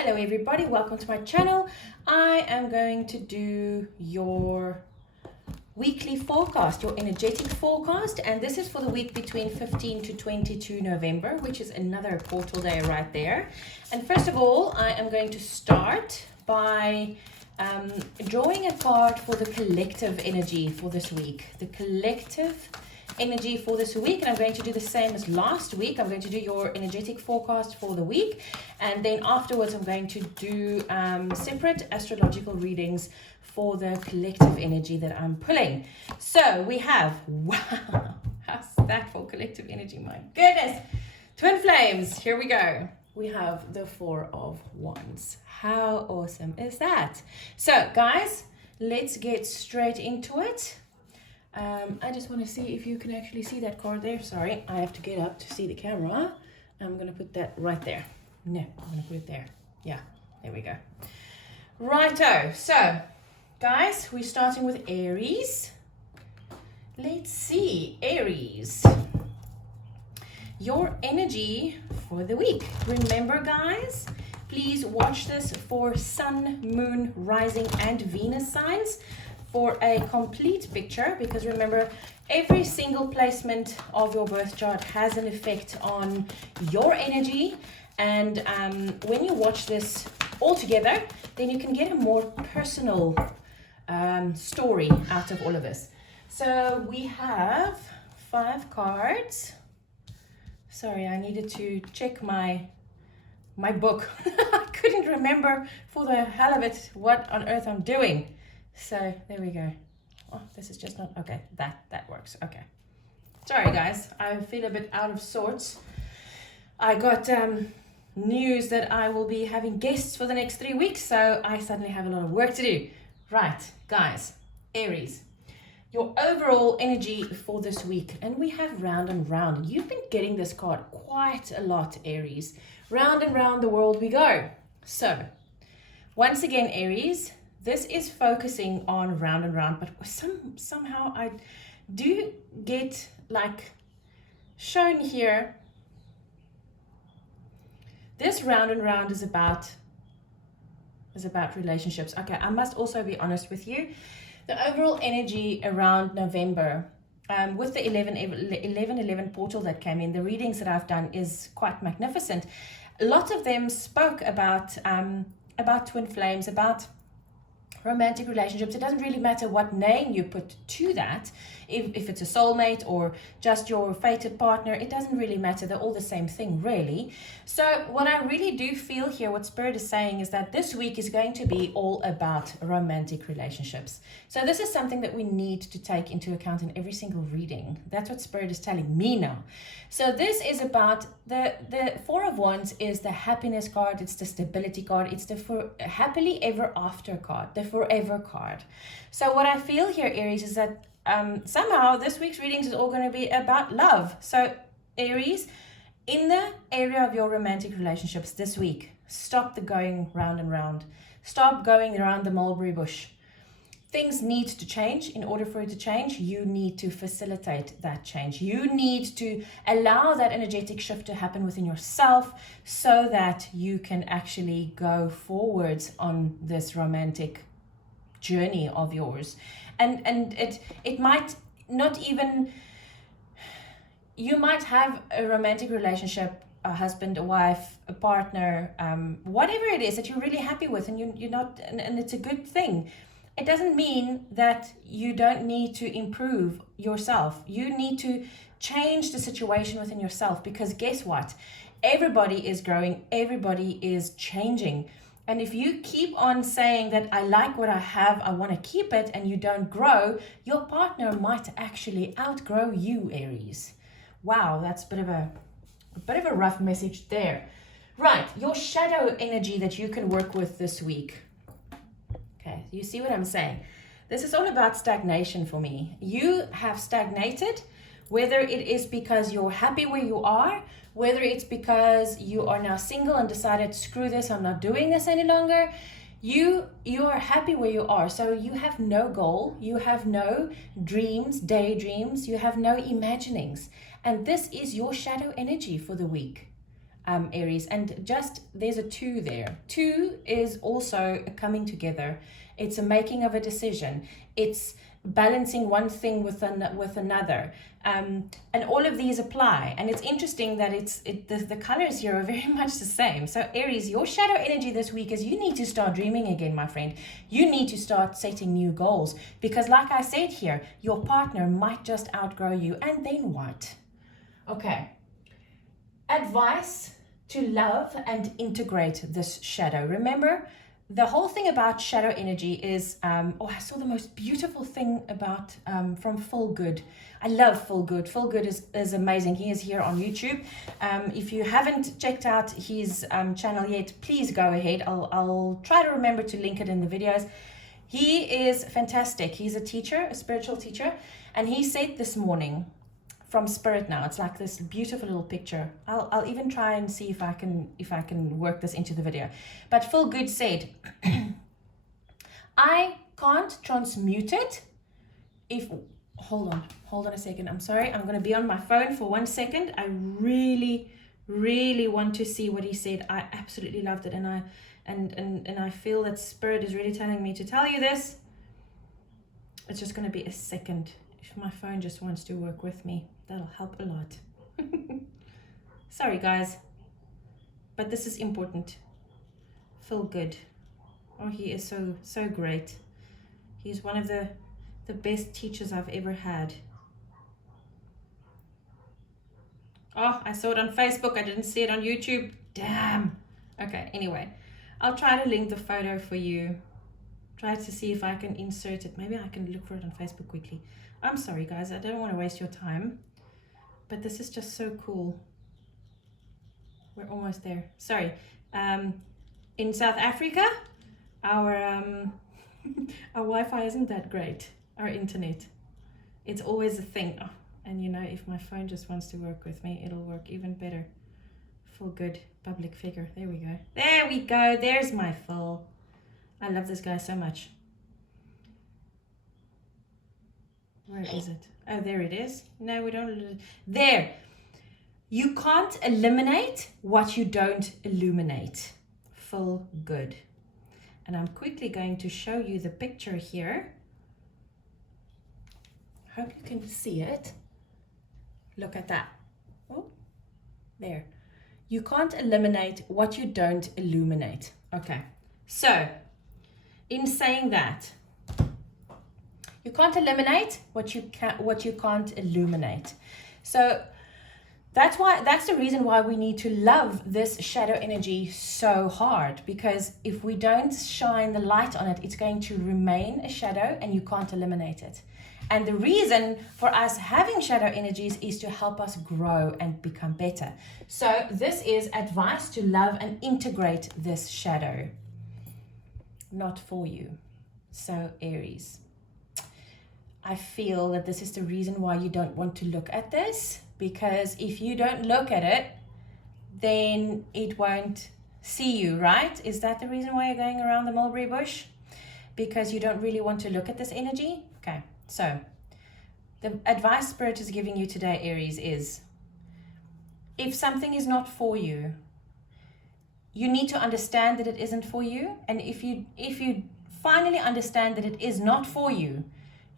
Hello everybody, welcome to my channel. I am going to do your weekly forecast, your energetic forecast, and this is for the week between 15 to 22 November, which is another portal day right there. And first of all, I am going to start by drawing a card for the collective energy for this week. The collective energy for this week, and I'm going to do the same as last week. I'm going to do your energetic forecast for the week, and then afterwards I'm going to do separate astrological readings for the collective energy that I'm pulling. So we have, wow, how's that for collective energy? My goodness, twin flames, here we go. We have the Four of Wands. How awesome is that? So guys, let's get straight into it. I just want to see if you can actually see that card there. Sorry, I have to get up to see the camera. I'm going to put that right there. No, I'm going to put it there. Yeah, there we go. Righto. So, guys, we're starting with Aries. Let's see, Aries. Your energy for the week. Remember, guys, please watch this for Sun, Moon, Rising, and Venus signs for a complete picture, because remember, every single placement of your birth chart has an effect on your energy, and when you watch this all together, then you can get a more personal story out of all of this. So we have 5 cards. Sorry, I needed to check my book. I couldn't remember for the hell of it what on earth I'm doing. So there we go. Oh, this is just not okay. That works. Okay. Sorry guys, I feel a bit out of sorts. I got news that I will be having guests for the next 3 weeks, so I suddenly have a lot of work to do. Right, guys, Aries, your overall energy for this week, and we have round and round. You've been getting this card quite a lot, Aries. Round and round the world we go. So, once again, Aries, this is focusing on round and round, but somehow I do get like shown here. This round and round is about relationships. Okay, I must also be honest with you. The overall energy around November, with the 11 portal that came in, the readings that I've done is quite magnificent. A lot of them spoke about twin flames, about romantic relationships. It doesn't really matter what name you put to that, if it's a soulmate or just your fated partner, it doesn't really matter. They're all the same thing, really. So what I really do feel here, what Spirit is saying, is that this week is going to be all about romantic relationships. So this is something that we need to take into account in every single reading. That's what Spirit is telling me now. So this is about the Four of Wands is the happiness card, it's the stability card, it's the happily ever after card, the forever card. So what I feel here, Aries, is that somehow this week's readings is all going to be about love. So Aries, in the area of your romantic relationships this week, stop the going round and round. Stop going around the mulberry bush. Things need to change. In order for it to change, you need to facilitate that change. You need to allow that energetic shift to happen within yourself so that you can actually go forwards on this romantic journey of yours. And it might not even, you might have a romantic relationship, a husband, a wife, a partner, whatever it is that you're really happy with, and you're not, and it's a good thing. It doesn't mean that you don't need to improve yourself. You need to change the situation within yourself, because guess what? Everybody is growing, everybody is changing. And if you keep on saying that I like what I have, I want to keep it, and you don't grow, your partner might actually outgrow you, Aries. Wow, that's a bit of a rough message there. Right, your shadow energy that you can work with this week. Okay, you see what I'm saying? This is all about stagnation for me. You have stagnated, whether it is because you're happy where you are, whether it's because you are now single and decided, screw this, I'm not doing this any longer. You are happy where you are, so you have no goal, you have no dreams, daydreams, you have no imaginings, and this is your shadow energy for the week. Aries. And just, there's a 2 there. 2 is also a coming together. It's a making of a decision. It's balancing one thing with another. And all of these apply. And it's interesting that the colors here are very much the same. So Aries, your shadow energy this week is you need to start dreaming again, my friend. You need to start setting new goals. Because like I said here, your partner might just outgrow you. And then what? Okay. Advice to love and integrate this shadow. Remember, the whole thing about shadow energy is, I saw the most beautiful thing about from Full Good. I love Full Good. Full Good is amazing. He is here on YouTube. If you haven't checked out his channel yet, please go ahead. I'll try to remember to link it in the videos. He is fantastic. He's a teacher, a spiritual teacher. And he said this morning, from Spirit now, it's like this beautiful little picture. I'll even try and see if I can work this into the video. But Full Good said, I can't transmute it if, hold on a second. I'm sorry, I'm going to be on my phone for 1 second. I really want to see what he said. I absolutely loved it, and I feel that Spirit is really telling me to tell you this. It's just going to be a second. If my phone just wants to work with me, that'll help a lot. Sorry guys, but this is important. Feel good. Oh, he is so great. He's one of the best teachers I've ever had. Oh, I saw it on Facebook. I didn't see it on YouTube. Damn. Okay, anyway, I'll try to link the photo for you. Try to see if I can insert it. Maybe I can look for it on Facebook quickly. I'm sorry guys, I don't want to waste your time, but this is just so cool. We're almost there. Sorry. In South Africa, our our Wi-Fi isn't that great. Our internet, it's always a thing. Oh, and you know, if my phone just wants to work with me, it'll work even better. Full Good public figure. There we go. There we go. There's my full. I love this guy so much. Where is it? Oh, there it is. No, we don't. There. You can't eliminate what you don't illuminate. Full Good. And I'm quickly going to show you the picture here. Hope you can see it. Look at that. Oh, there. You can't eliminate what you don't illuminate. Okay. So, in saying that, you can't eliminate what you can't illuminate. So that's the reason why we need to love this shadow energy so hard, because if we don't shine the light on it, it's going to remain a shadow and you can't eliminate it. And the reason for us having shadow energies is to help us grow and become better. So this is advice to love and integrate this shadow. Not for you. So Aries, I feel that this is the reason why you don't want to look at this, because if you don't look at it, then it won't see you, right? Is that the reason why you're going around the mulberry bush? Because you don't really want to look at this energy? Okay, so the advice Spirit is giving you today, Aries, is if something is not for you, you need to understand that it isn't for you. And if you finally understand that it is not for you,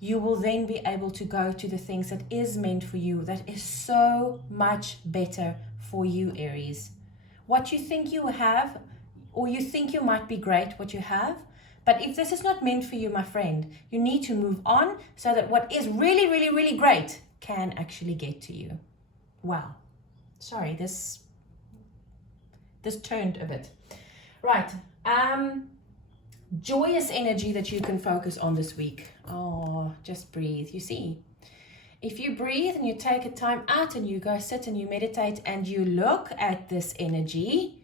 you will then be able to go to the things that is meant for you, that is so much better for you, Aries. What you think you have, or you think you might be great, what you have, but if this is not meant for you, my friend, you need to move on so that what is really, really, really great can actually get to you. Wow. Sorry, this turned a bit. Right. Joyous energy that you can focus on this week. Oh, just breathe. You see, if you breathe and you take a time out and you go sit and you meditate and you look at this energy,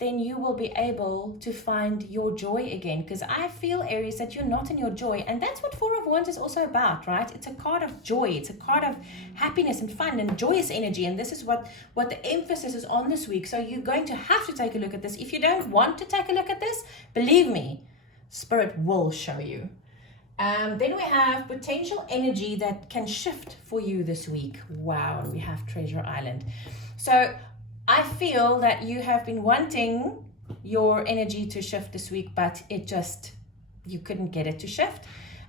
then you will be able to find your joy again. Because I feel, Aries, that you're not in your joy. And that's what Four of Wands is also about, right? It's a card of joy. It's a card of happiness and fun and joyous energy. And this is what the emphasis is on this week. So you're going to have to take a look at this. If you don't want to take a look at this, believe me, Spirit will show you. Then we have potential energy that can shift for you this week. Wow, we have Treasure Island. So I feel that you have been wanting your energy to shift this week, but you couldn't get it to shift.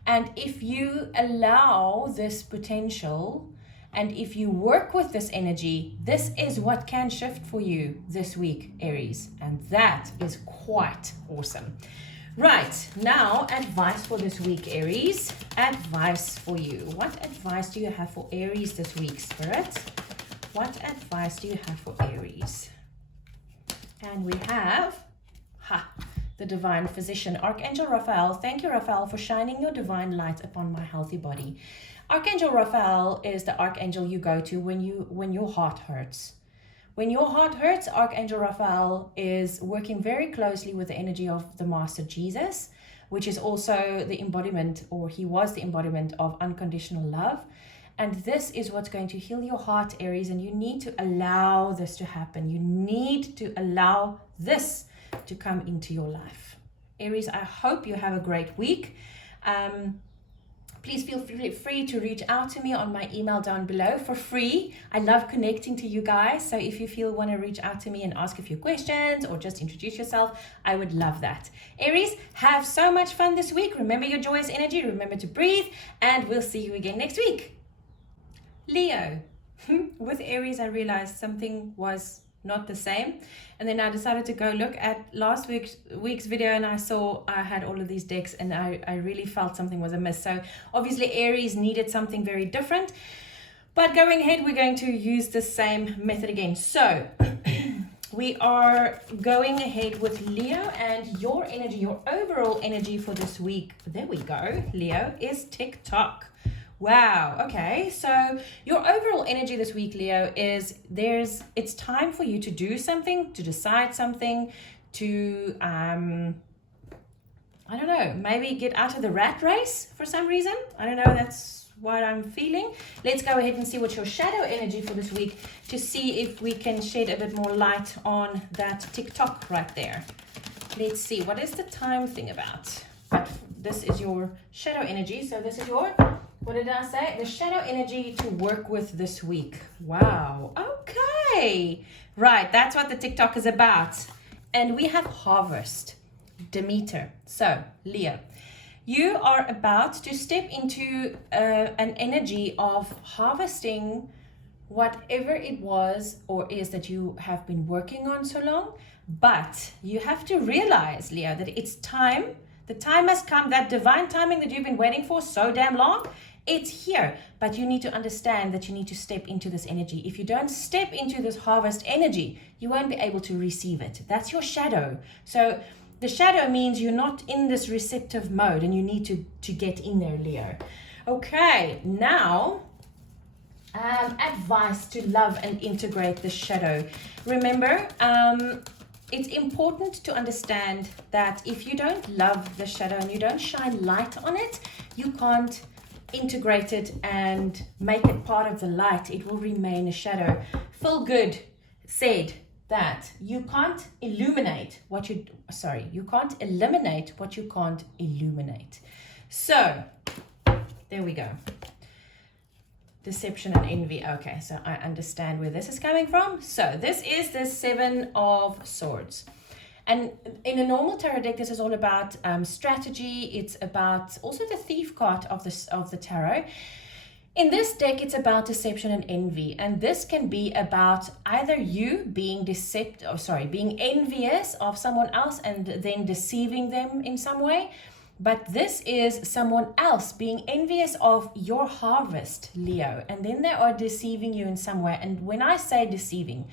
And if you allow this potential, and if you work with this energy, this is what can shift for you this week, Aries. And that is quite awesome. Right, now advice for this week, Aries. Advice for you. What advice do you have for Aries this week, Spirit? What advice do you have for Aries? And we have, the Divine Physician, Archangel Raphael. Thank you, Raphael, for shining your divine light upon my healthy body. Archangel Raphael is the archangel you go to when your heart hurts. When your heart hurts, Archangel Raphael is working very closely with the energy of the Master Jesus, which is also the embodiment, or he was the embodiment of unconditional love. And this is what's going to heal your heart, Aries, and you need to allow this to happen. You need to allow this to come into your life. Aries, I hope you have a great week. Please feel free to reach out to me on my email down below for free. I love connecting to you guys. So if you want to reach out to me and ask a few questions or just introduce yourself, I would love that. Aries, have so much fun this week. Remember your joyous energy. Remember to breathe. And we'll see you again next week. Leo. With Aries, I realized something was not the same, and then I decided to go look at last week's video, and I saw I had all of these decks, and I really felt something was amiss. So obviously Aries needed something very different, but going ahead, we're going to use the same method again. So we are going ahead with Leo, and your energy, your overall energy for this week, there we go, Leo, is TikTok. Wow. Okay. So your overall energy this week, Leo, is it's time for you to do something, to decide something, to, I don't know, maybe get out of the rat race for some reason. I don't know. That's what I'm feeling. Let's go ahead and see what your shadow energy for this week, to see if we can shed a bit more light on that TikTok right there. Let's see. What is the time thing about? But this is your shadow energy. So this is your... What did I say? The shadow energy to work with this week. Wow. Okay. Right. That's what the TikTok is about. And we have harvest, Demeter. So, Leo, you are about to step into an energy of harvesting whatever it was or is that you have been working on so long. But you have to realize, Leo, that it's time. The time has come, that divine timing that you've been waiting for so damn long. It's here, but you need to understand that you need to step into this energy. If you don't step into this harvest energy, you won't be able to receive it. That's your shadow. So the shadow means you're not in this receptive mode, and you need to get in there, Leo. Okay, now advice to love and integrate the shadow. Remember, it's important to understand that if you don't love the shadow and you don't shine light on it, you can't integrate it and make it part of the light. It will remain a shadow. Phil Good said that you can't eliminate what you can't eliminate what you can't illuminate. So there we go. Deception and envy. Okay, so I understand where this is coming from. So this is the Seven of Swords. And in a normal tarot deck, this is all about strategy. It's about also the Thief card of the tarot. In this deck, it's about deception and envy. And this can be about either you being being envious of someone else and then deceiving them in some way. But this is someone else being envious of your harvest, Leo. And then they are deceiving you in some way. And when I say deceiving,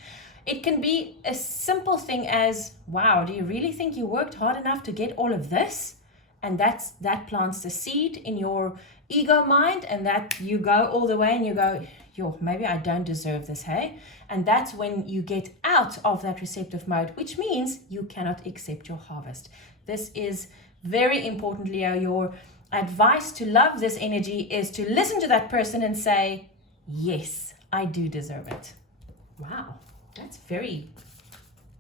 it can be a simple thing as, wow, do you really think you worked hard enough to get all of this? And that plants the seed in your ego mind, and that you go all the way and you go, yo, maybe I don't deserve this, hey? And that's when you get out of that receptive mode, which means you cannot accept your harvest. This is very important, Leo. Your advice to love this energy is to listen to that person and say, yes, I do deserve it. Wow.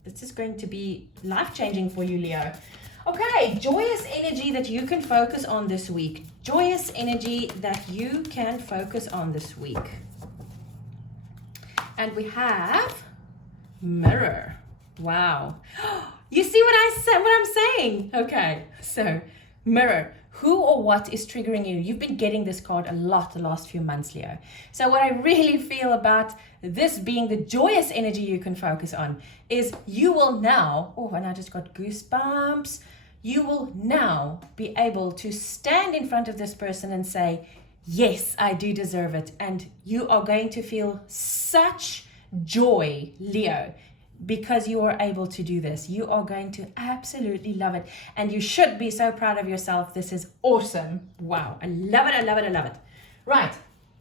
This is going to be life-changing for you, Leo. Okay, joyous energy that you can focus on this week. Joyous energy that you can focus on this week. And we have Mirror. Wow. You see what I said, what I'm saying? Okay, so Mirror. Who or what is triggering you? You've been getting this card a lot the last few months, Leo. So what I really feel about this being the joyous energy you can focus on is you will now, oh, and I just got goosebumps. You will now be able to stand in front of this person and say, yes, I do deserve it. And you are going to feel such joy, Leo, because you are able to do this. You are going to absolutely love it. And you should be so proud of yourself. This is awesome. Wow. I love it. I love it. I love it. Right.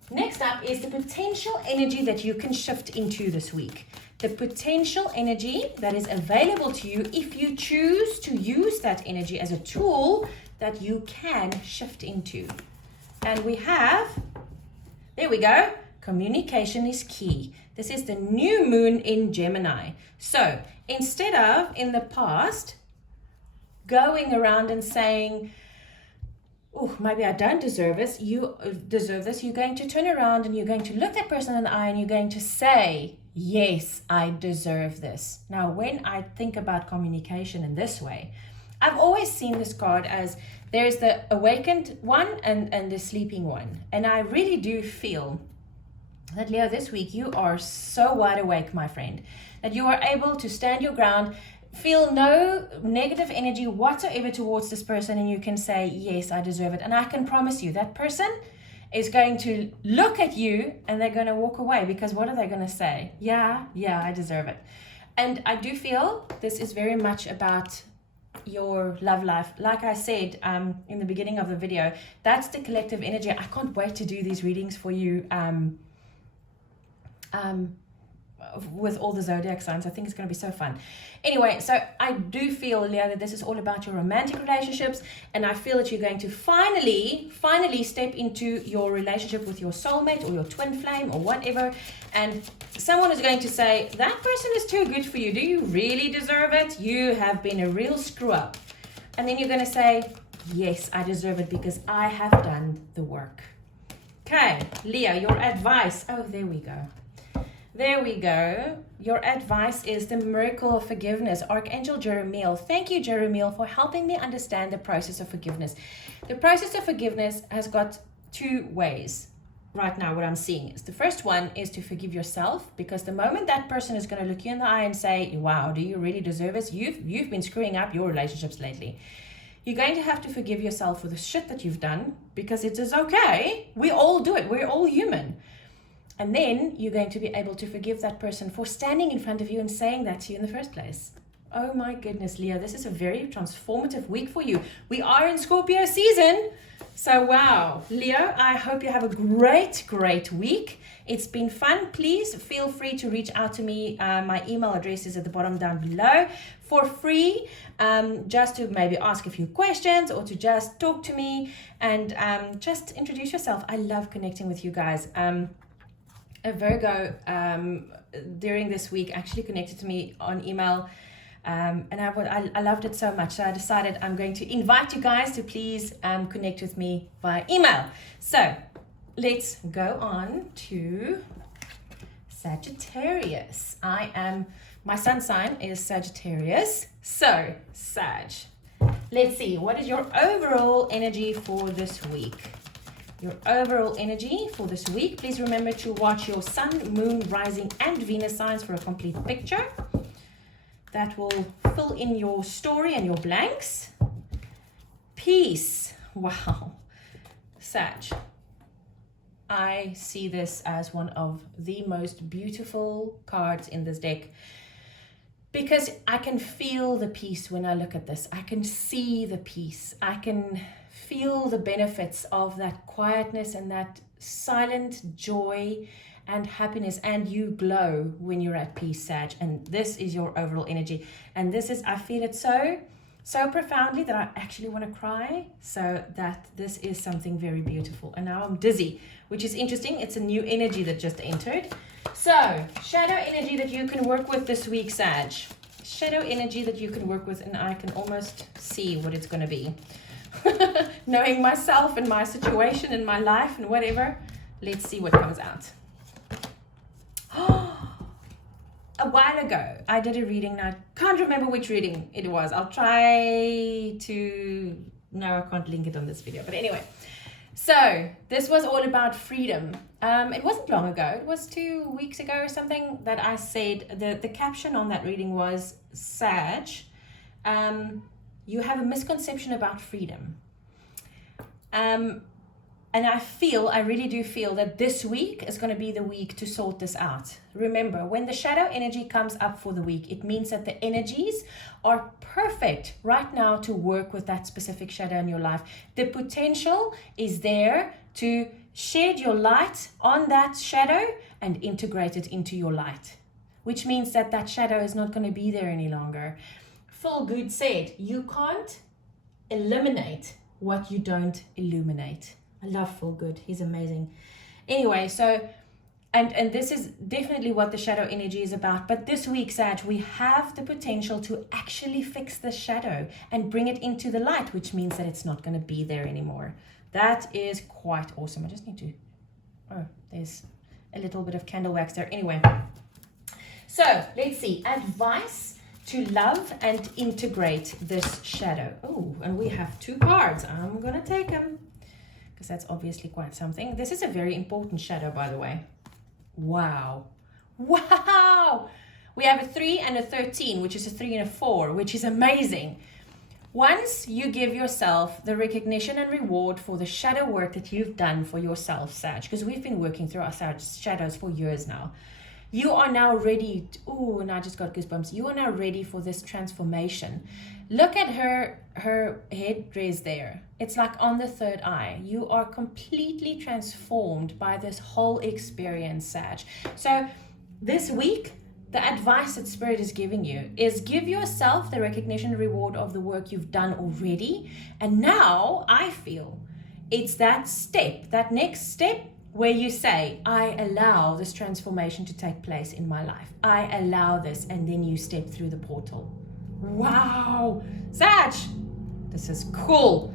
Next up is the potential energy that you can shift into this week. The potential energy that is available to you if you choose to use that energy as a tool that you can shift into. And we have, there we go. Communication is key. This is the new moon in Gemini. So instead of in the past going around and saying, oh, maybe I don't deserve this, you deserve this, you're going to turn around and you're going to look that person in the eye and you're going to say, yes, I deserve this. Now, when I think about communication in this way, I've always seen this card as there's the awakened one and the sleeping one. And I really do feel that, Leo, this week you are so wide awake, my friend, that you are able to stand your ground, feel no negative energy whatsoever towards this person, and you can say, yes, I deserve it. And I can promise you that person is going to look at you and they're going to walk away, because what are they going to say? Yeah, I deserve it. And I do feel this is very much about your love life. Like I said in the beginning of the video, that's the collective energy. I can't wait to do these readings for you with all the zodiac signs. I think it's going to be so fun. Anyway, so I do feel, Leo, that this is all about your romantic relationships, and I feel that you're going to finally step into your relationship with your soulmate or your twin flame or whatever, and someone is going to say, that person is too good for you. Do you really deserve it? You have been a real screw up. And then you're going to say, yes, I deserve it because I have done the work. Okay, Leo, your advice. Oh, there we go. There we go. Your advice is the miracle of forgiveness. Archangel Jeremiel. Thank you, Jeremiel, for helping me understand the process of forgiveness. The process of forgiveness has got two ways right now. What I'm seeing is the first one is to forgive yourself, because the moment that person is going to look you in the eye and say, wow, do you really deserve this? You've been screwing up your relationships lately. You're going to have to forgive yourself for the shit that you've done, because it is okay. We all do it. We're all human. And then you're going to be able to forgive that person for standing in front of you and saying that to you in the first place. Oh my goodness, Leo, this is a very transformative week for you. We are in Scorpio season. So wow, Leo, I hope you have a great week. It's been fun. Please feel free to reach out to me. My email address is at the bottom down below for free, just to maybe ask a few questions or to just talk to me and just introduce yourself. I love connecting with you guys. A Virgo during this week actually connected to me on email, and I loved it so much, so I decided I'm going to invite you guys to please connect with me via email. So let's go on to Sagittarius. My sun sign is Sagittarius. So Sag, let's see, what is your overall energy for this week? Your overall energy for this week. Please remember to watch your sun, moon, rising, and Venus signs for a complete picture. That will fill in your story and your blanks. Peace. Wow. Sag, I see this as one of the most beautiful cards in this deck, because I can feel the peace when I look at this. I can see the peace. I can feel the benefits of that quietness and that silent joy and happiness, and you glow when you're at peace, Sag. And this is your overall energy. And this is, I feel it so profoundly that I actually want to cry. So that this is something very beautiful. And now I'm dizzy, which is interesting. It's a new energy that just entered. So shadow energy that you can work with this week, Sag. Shadow energy that you can work with, and I can almost see what it's going to be. Knowing myself and my situation and my life and whatever, let's see what comes out. a while ago, I did a reading. Now, I can't remember which reading it was. I'll try to... No, I can't link it on this video. But anyway, so this was all about freedom. It wasn't long ago. It was 2 weeks ago or something that I said, the caption on that reading was, Sag, you have a misconception about freedom. And I really do feel that this week is going to be the week to sort this out. Remember, when the shadow energy comes up for the week, it means that the energies are perfect right now to work with that specific shadow in your life. The potential is there to shed your light on that shadow and integrate it into your light, which means that that shadow is not going to be there any longer. Phil Good said, you can't eliminate what you don't illuminate. I love Phil Good. He's amazing. Anyway, so, and this is definitely what the shadow energy is about. But this week, Sag, we have the potential to actually fix the shadow and bring it into the light, which means that it's not going to be there anymore. That is quite awesome. I just need to, oh, there's a little bit of candle wax there. Anyway, so let's see. Advice to love and integrate this shadow. Oh, and we have 2 cards. I'm going to take them, because that's obviously quite something. This is a very important shadow, by the way. Wow. Wow! We have a 3 and a 13, which is a 3 and a 4, which is amazing. Once you give yourself the recognition and reward for the shadow work that you've done for yourself, Sag, because we've been working through our shadows for years now, you are now ready. Oh, and I just got goosebumps. You are now ready for this transformation. Look at her headdress there. It's like on the 3rd eye. You are completely transformed by this whole experience, Sag. So this week, the advice that Spirit is giving you is give yourself the recognition and reward of the work you've done already. And now I feel it's that step, that next step, where you say, I allow this transformation to take place in my life. I allow this, and then you step through the portal. Wow, Sag, this is cool.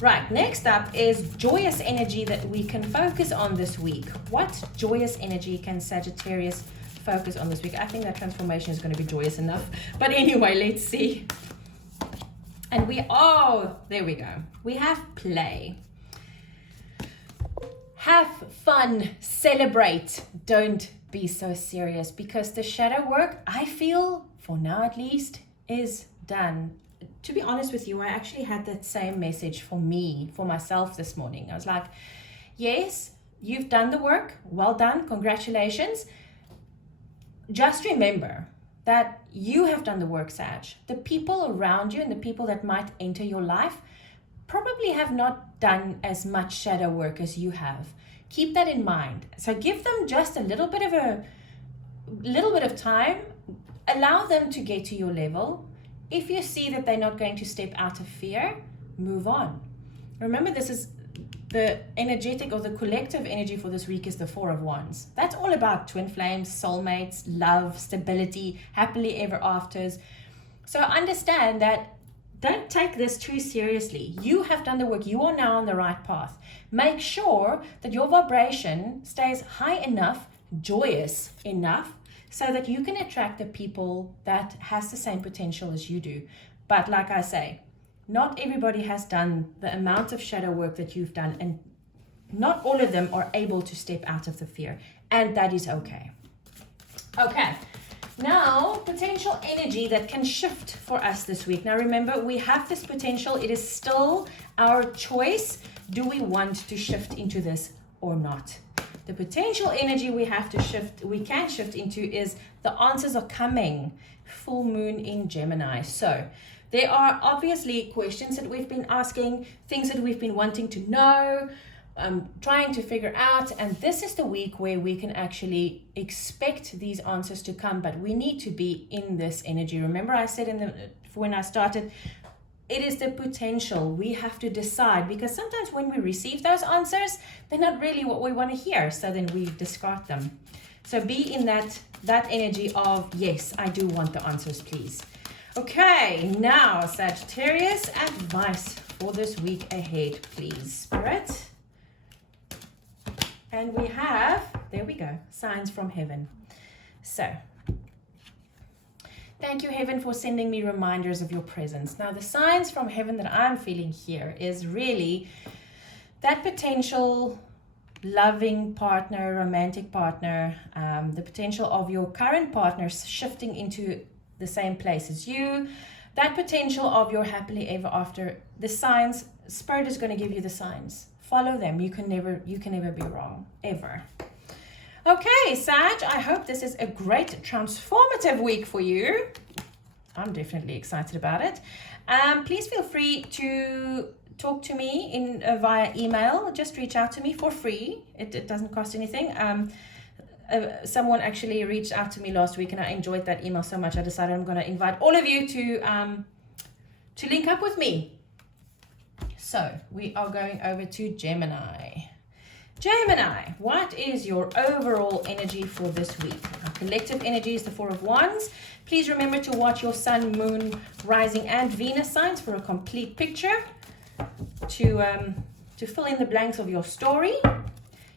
Right, next up is joyous energy that we can focus on this week. What joyous energy can Sagittarius focus on this week? I think that transformation is going to be joyous enough. But anyway, let's see. And there we go. We have play. Have fun, celebrate, don't be so serious, because the shadow work, I feel, for now at least, is done. To be honest with you, I actually had that same message for myself this morning. I was like, yes, you've done the work, well done, congratulations. Just remember that you have done the work, Sag. The people around you and the people that might enter your life probably have not done as much shadow work as you have. Keep that in mind. So give them just a little bit of time. Allow them to get to your level. If you see that they're not going to step out of fear, move on. Remember, this is the energetic or the collective energy for this week is the 4 of Wands. That's all about twin flames, soulmates, love, stability, happily ever afters. So understand that don't take this too seriously. You have done the work. You are now on the right path. Make sure that your vibration stays high enough, joyous enough, so that you can attract the people that has the same potential as you do. But like I say, not everybody has done the amount of shadow work that you've done, and not all of them are able to step out of the fear, and that is okay. Okay. Now, potential energy that can shift for us this week. Now, remember, we have this potential. It is still our choice. Do we want to shift into this or not? The potential energy we can shift into is the answers are coming. Full moon in Gemini. So there are obviously questions that we've been asking, things that we've been wanting to know, trying to figure out, and this is the week where we can actually expect these answers to come, but we need to be in this energy. Remember, I said when I started, it is the potential. We have to decide, because sometimes when we receive those answers, they're not really what we want to hear, so then we discard them. So be in that energy of, yes, I do want the answers, please. Okay, now Sagittarius, advice for this week ahead, please, Spirit. And we have, there we go, signs from heaven. So Thank you, Heaven, for sending me reminders of your presence. Now, the signs from Heaven that I'm feeling here is really that potential loving partner, romantic partner, the potential of your current partner shifting into the same place as you, that potential of your happily ever after. The signs, Spirit is going to give you the signs. Follow them. You can never be wrong, ever. Okay, Sag, I hope this is a great transformative week for you. I'm definitely excited about it. Please feel free to talk to me via email. Just reach out to me for free. It doesn't cost anything. Someone actually reached out to me last week and I enjoyed that email so much I decided I'm going to invite all of you to link up with me. So we are going over to Gemini. Gemini, what is your overall energy for this week? Our collective energy is the Four of Wands. Please remember to watch your Sun, Moon, Rising, and Venus signs for a complete picture to fill in the blanks of your story.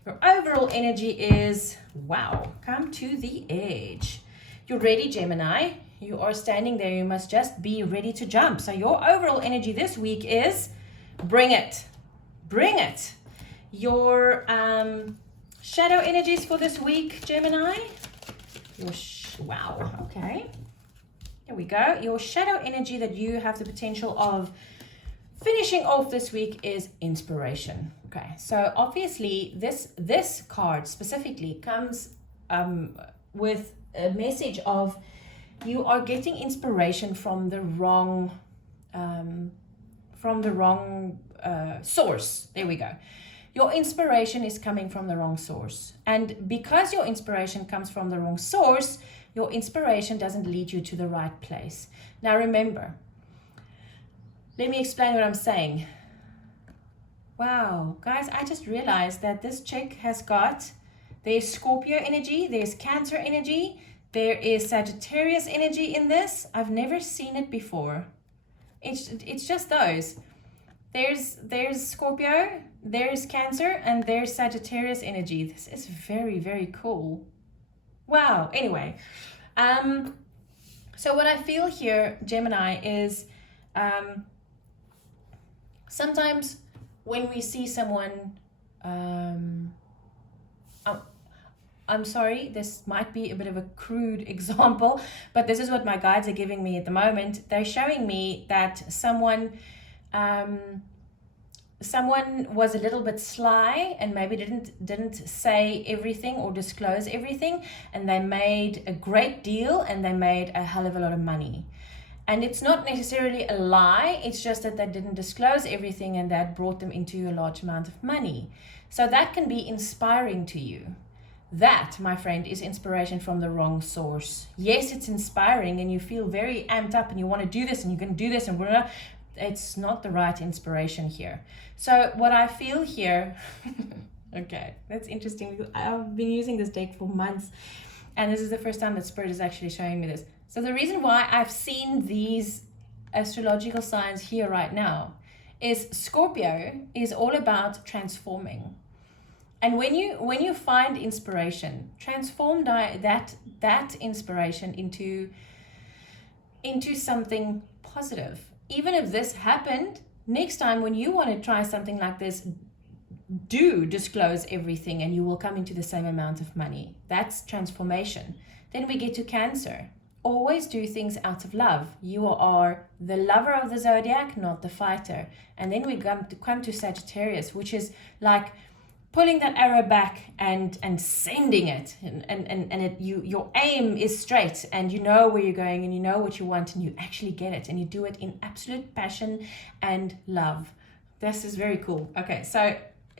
Your overall energy is, wow, come to the edge. You're ready, Gemini. You are standing there. You must just be ready to jump. So your overall energy this week is, bring it. Bring it. Your shadow energies for this week, Gemini. Wow, okay. Here we go. Your shadow energy that you have the potential of finishing off this week is inspiration. Okay, so obviously this card specifically comes with a message of you are getting inspiration from the wrong source. There we go. Your inspiration is coming from the wrong source. And because your inspiration comes from the wrong source, your inspiration doesn't lead you to the right place. Now remember, let me explain what I'm saying. Wow, guys, I just realized that this chick has got, there's Scorpio energy, there's Cancer energy, there is Sagittarius energy in this. I've never seen it before. It's just those. There's Scorpio, there's Cancer, and there's Sagittarius energy. This is very, very cool. Wow. Anyway, so what I feel here, Gemini, is sometimes when we see someone, I'm sorry, this might be a bit of a crude example, but this is what my guides are giving me at the moment. They're showing me that someone was a little bit sly and maybe didn't say everything or disclose everything, and they made a great deal and they made a hell of a lot of money. And it's not necessarily a lie, it's just that they didn't disclose everything and that brought them into a large amount of money. So that can be inspiring to you. That, my friend, is inspiration from the wrong source. Yes, it's inspiring and you feel very amped up and you want to do this and you can do this and blah, blah. It's not the right inspiration here. So what I feel here, okay, that's interesting because I've been using this deck for months and this is the first time that Spirit is actually showing me this. So the reason why I've seen these astrological signs here right now is Scorpio is all about transforming. And when you find inspiration, transform that inspiration into something positive. Even if this happened, next time when you want to try something like this, do disclose everything and you will come into the same amount of money. That's transformation. Then we get to Cancer. Always do things out of love. You are the lover of the zodiac, not the fighter. And then we come to Sagittarius, which is like pulling that arrow back and sending it. And your aim is straight and you know where you're going and you know what you want and you actually get it. And you do it in absolute passion and love. This is very cool. Okay, so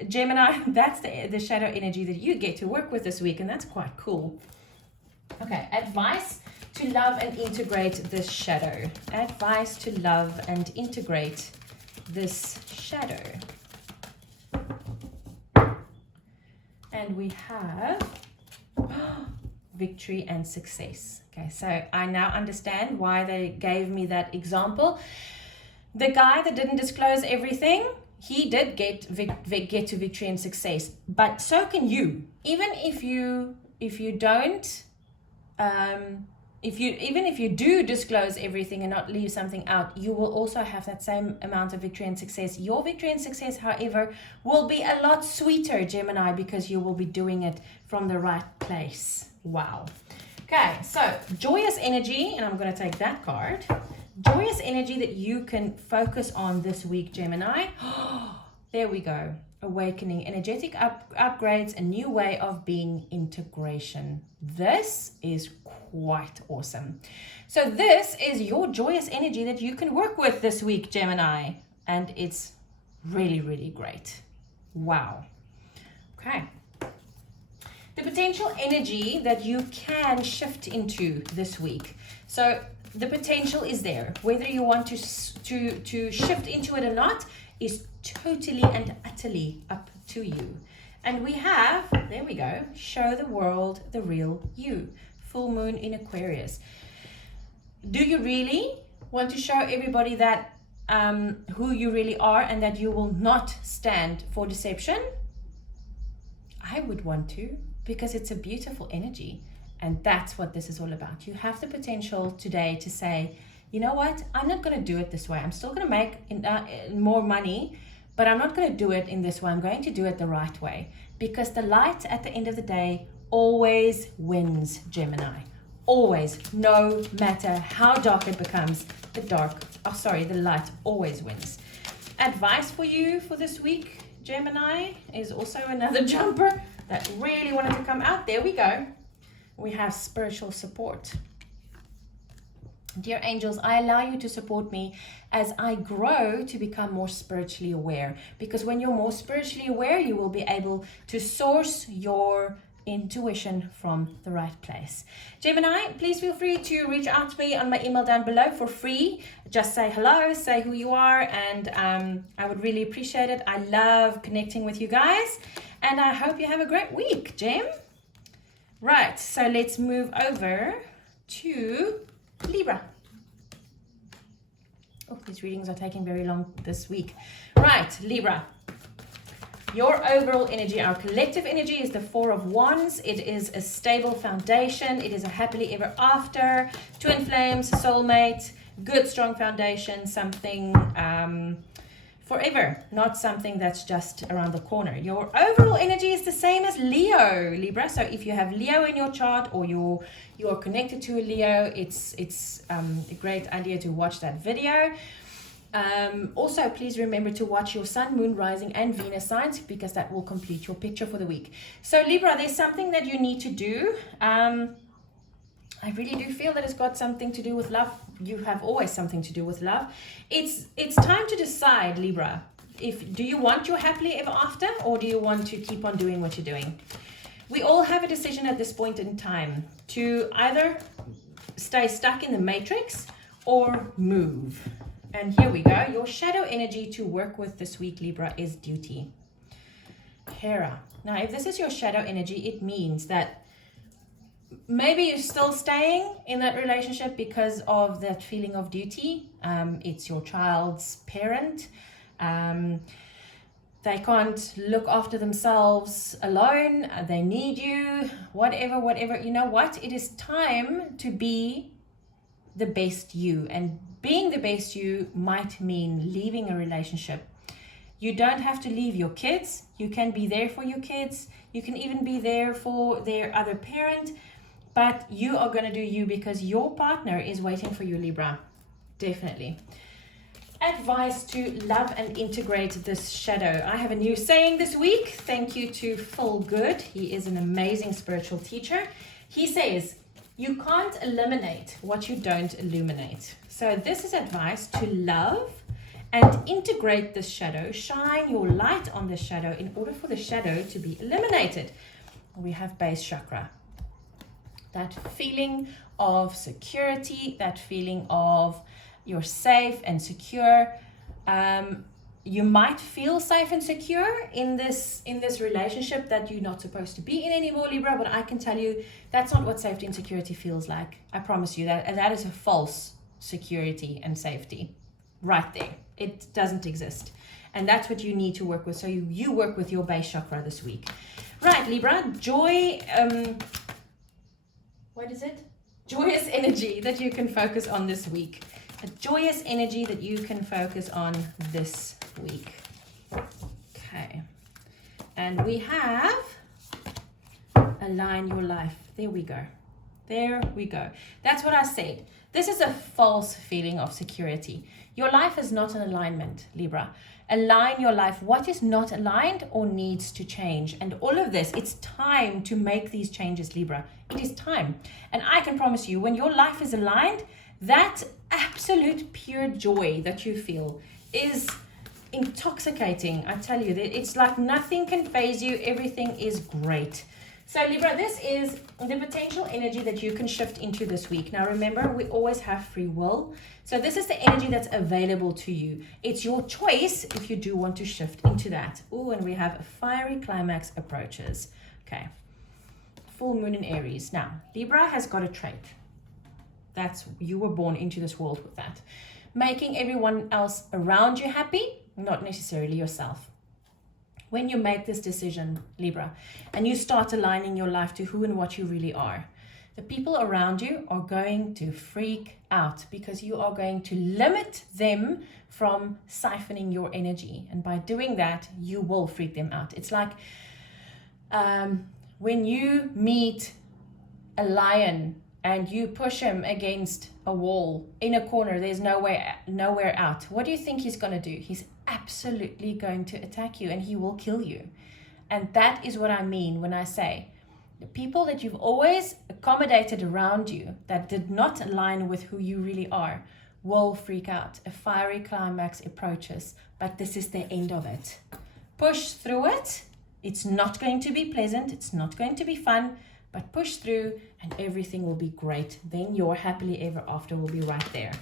Gemini, that's the shadow energy that you get to work with this week. And that's quite cool. Okay, advice to love and integrate this shadow. Advice to love and integrate this shadow. And we have victory and success. Okay, so I now understand why they gave me that example. The guy that didn't disclose everything, he did get to victory and success, but so can you. Even if you don't even if you do disclose everything and not leave something out, you will also have that same amount of victory and success. Your victory and success, however, will be a lot sweeter, Gemini, because you will be doing it from the right place. Wow. Okay, so joyous energy, and I'm going to take that card. Joyous energy that you can focus on this week, Gemini. There we go. Awakening, energetic upgrades, a new way of being, integration. This is quite awesome. So this is your joyous energy that you can work with this week, Gemini. And it's really, really great. Wow. Okay. The potential energy that you can shift into this week. So the potential is there. Whether you want to shift into it or not is totally and utterly up to you. And we have, there we go, show the world the real you. Full moon in Aquarius. Do you really want to show everybody that who you really are and that you will not stand for deception? I would want to, because it's a beautiful energy. And that's what this is all about. You have the potential today to say, you know what, I'm not going to do it this way. I'm still going to make more money, but I'm not going to do it in this way. I'm going to do it the right way, because the light at the end of the day always wins, Gemini. Always, no matter how dark it becomes, the light always wins. Advice for you for this week, Gemini, is also another jumper that really wanted to come out. There we go. We have spiritual support. Dear angels, I allow you to support me as I grow to become more spiritually aware. Because when you're more spiritually aware, you will be able to source your intuition from the right place. Gemini, please feel free to reach out to me on my email down below for free. Just say hello, say who you are, and I would really appreciate it. I love connecting with you guys, and I hope you have a great week, Gem. Right, so let's move over to Libra. Oh, these readings are taking very long this week. Right, Libra. Your overall energy, our collective energy, is the Four of Wands. It is a stable foundation. It is a happily ever after, twin flames, soulmate, good strong foundation, something forever, not something that's just around the corner. Your overall energy is the same as Leo, Libra. So if you have Leo in your chart, or you're connected to a Leo, it's a great idea to watch that video. Also, please remember to watch your Sun, Moon, Rising, and Venus signs, because that will complete your picture for the week. So Libra, there's something that you need to do. I really do feel that it's got something to do with love. You have always something to do with love. It's time to decide, Libra. Do you want your happily ever after, or do you want to keep on doing what you're doing? We all have a decision at this point in time to either stay stuck in the matrix or move. And here we go. Your shadow energy to work with this week, Libra, is duty. Hera. Now, if this is your shadow energy, it means that maybe you're still staying in that relationship because of that feeling of duty. It's your child's parent. They can't look after themselves alone. They need you, whatever. You know what? It is time to be the best you. And being the best you might mean leaving a relationship. You don't have to leave your kids. You can be there for your kids. You can even be there for their other parent. But you are going to do you, because your partner is waiting for you, Libra. Definitely. Advice to love and integrate this shadow. I have a new saying this week. Thank you to Phil Good. He is an amazing spiritual teacher. He says, you can't eliminate what you don't illuminate. So this is advice to love and integrate this shadow. Shine your light on the shadow in order for the shadow to be eliminated. We have base chakra. That feeling of security, that feeling of you're safe and secure. You might feel safe and secure in this relationship that you're not supposed to be in anymore, Libra, but I can tell you that's not what safety and security feels like. I promise you that is a false security and safety right there. It doesn't exist. And that's what you need to work with. So you work with your base chakra this week. Right, Libra, joy, what is it? joyous energy that you can focus on this week. A joyous energy that you can focus on this week. Okay. And we have align your life. There we go. There we go. That's what I said. This is a false feeling of security. Your life is not in alignment, Libra. Align your life. What is not aligned or needs to change? And all of this, it's time to make these changes, Libra. It is time. And I can promise you, when your life is aligned, that absolute pure joy that you feel is intoxicating. I tell you, it's like nothing can faze you. Everything is great. So Libra, this is the potential energy that you can shift into this week. Now remember, we always have free will. So this is the energy that's available to you. It's your choice if you do want to shift into that. Oh, and we have a fiery climax approaches. Okay. Full moon in Aries. Now, Libra has got a trait. That's, you were born into this world with that. Making everyone else around you happy, not necessarily yourself. When you make this decision, Libra, and you start aligning your life to who and what you really are, the people around you are going to freak out because you are going to limit them from siphoning your energy. And by doing that, you will freak them out. It's like when you meet a lion and you push him against a wall in a corner, there's nowhere out. What do you think he's going to do? He's absolutely going to attack you and he will kill you. And that is what I mean when I say the people that you've always accommodated around you that did not align with who you really are will freak out. A fiery climax approaches, but this is the end of it. Push through it. It's not going to be pleasant. It's not going to be fun, but push through and everything will be great. Then your happily ever after will be right there.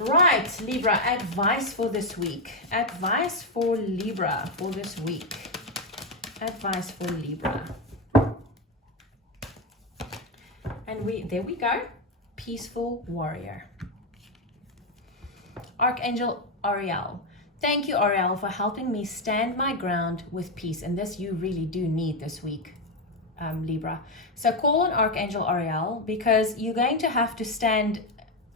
Right, Libra, advice for this week. Advice for Libra for this week. Advice for Libra. And there we go. Peaceful warrior. Archangel Ariel. Thank you, Ariel, for helping me stand my ground with peace. And this you really do need this week, Libra. So call on Archangel Ariel because you're going to have to stand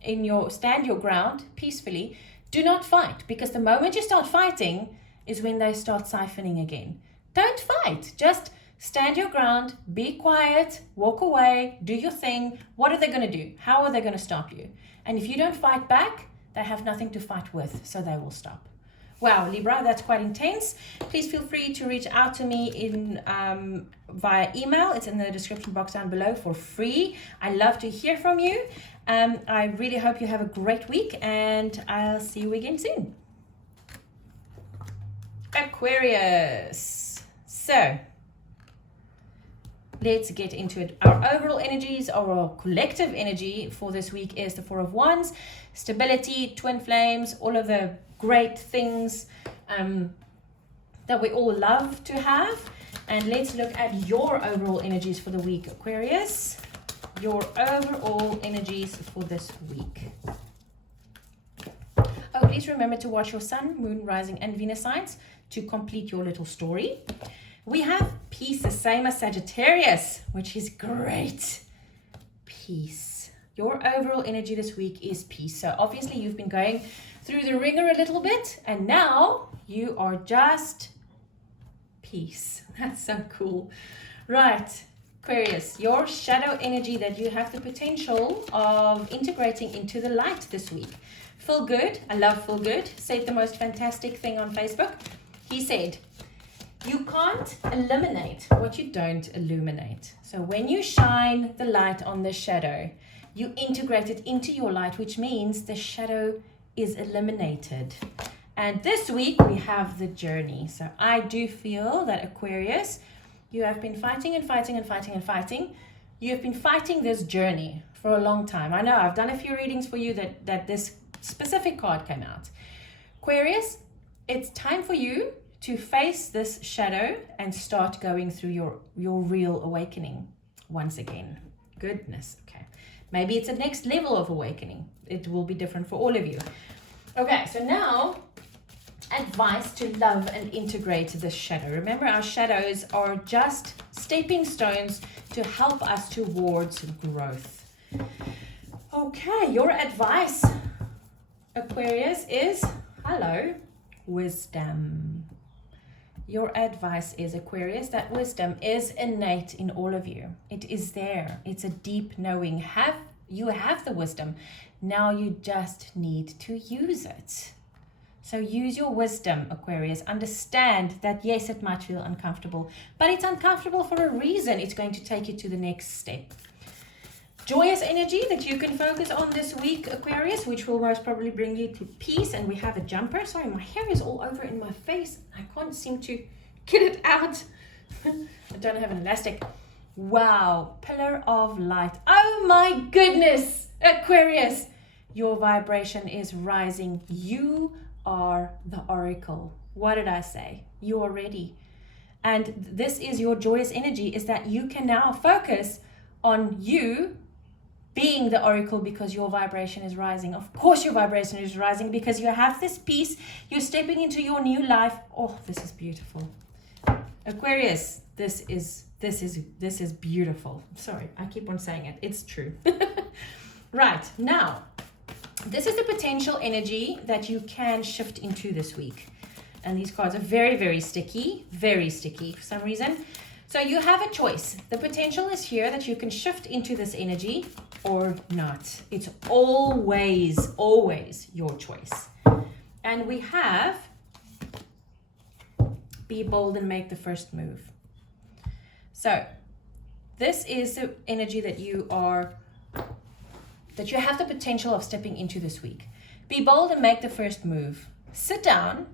your ground peacefully. Do not fight, because the moment you start fighting is when they start siphoning again. Don't fight. Just stand your ground, be quiet, walk away, do your thing. What are they going to do? How are they going to stop you? And if you don't fight back, they have nothing to fight with, so they will stop. Wow, Libra, that's quite intense. Please feel free to reach out to me via email. It's in the description box down below for free. I love to hear from you. I really hope you have a great week and I'll see you again soon. Aquarius. So, let's get into it. Our overall energies, our collective energy for this week is the Four of Wands, stability, twin flames, all of the great things that we all love to have. And let's look at your overall energies for the week, Aquarius. Your overall energies for this week. Oh, please remember to watch your Sun, Moon, Rising, and Venus signs to complete your little story. We have peace, the same as Sagittarius, which is great. Peace. Your overall energy this week is peace. So obviously you've been going through the ringer a little bit, and now you are just peace. That's so cool. Right. Aquarius, your shadow energy that you have the potential of integrating into the light this week. Feel Good, I love Feel Good, said the most fantastic thing on Facebook. He said, you can't eliminate what you don't illuminate. So when you shine the light on the shadow, you integrate it into your light, which means the shadow is eliminated. And this week we have the journey. So I do feel that Aquarius, you have been fighting and fighting and fighting and fighting. You have been fighting this journey for a long time. I know I've done a few readings for you that this specific card came out. Aquarius, it's time for you to face this shadow and start going through your real awakening once again. Goodness, okay. Maybe it's a next level of awakening. It will be different for all of you. Okay, so now advice to love and integrate this shadow. Remember, our shadows are just stepping stones to help us towards growth. Okay, your advice, Aquarius, is hello, wisdom. Your advice is, Aquarius, that wisdom is innate in all of you. It is there. It's a deep knowing. You have the wisdom. Now you just need to use it. So use your wisdom, Aquarius. Understand that, yes, it might feel uncomfortable, but it's uncomfortable for a reason. It's going to take you to the next step. Joyous energy that you can focus on this week, Aquarius, which will most probably bring you to peace. And we have a jumper. Sorry, my hair is all over in my face. I can't seem to get it out. I don't have an elastic. Wow, pillar of light. Oh my goodness, Aquarius, your vibration is rising. You are the oracle. What did I say? You are ready. And this is your joyous energy, is that you can now focus on you being the oracle because your vibration is rising. Of course your vibration is rising because you have this peace. You're stepping into your new life. Oh, this is beautiful. Aquarius, this is beautiful. Sorry, I keep on saying it. It's true. Right, now, this is the potential energy that you can shift into this week. And these cards are very, very sticky for some reason. So you have a choice. The potential is here that you can shift into this energy or not. It's always, always your choice. And we have be bold and make the first move. So this is the energy that you have the potential of stepping into this week. Be bold and make the first move. Sit down,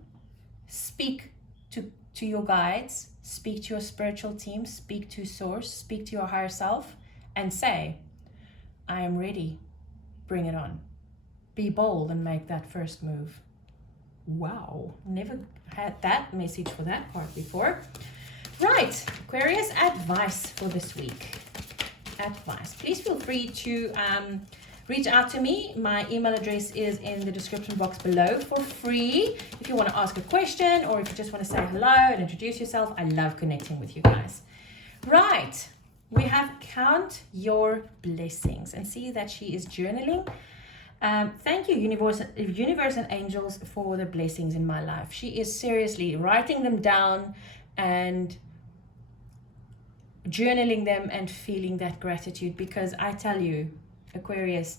speak to your guides, speak to your spiritual team, speak to source, speak to your higher self, and say, I am ready. Bring it on. Be bold and make that first move. Wow, never had that message for that card before. Right, Aquarius, advice for this week. Advice. Please feel free to reach out to me. My email address is in the description box below for free. If you want to ask a question or if you just want to say hello and introduce yourself, I love connecting with you guys. Right, we have count your blessings and see that she is journaling. Thank you, universe and angels, for the blessings in my life. She is seriously writing them down and journaling them and feeling that gratitude, because I tell you, Aquarius,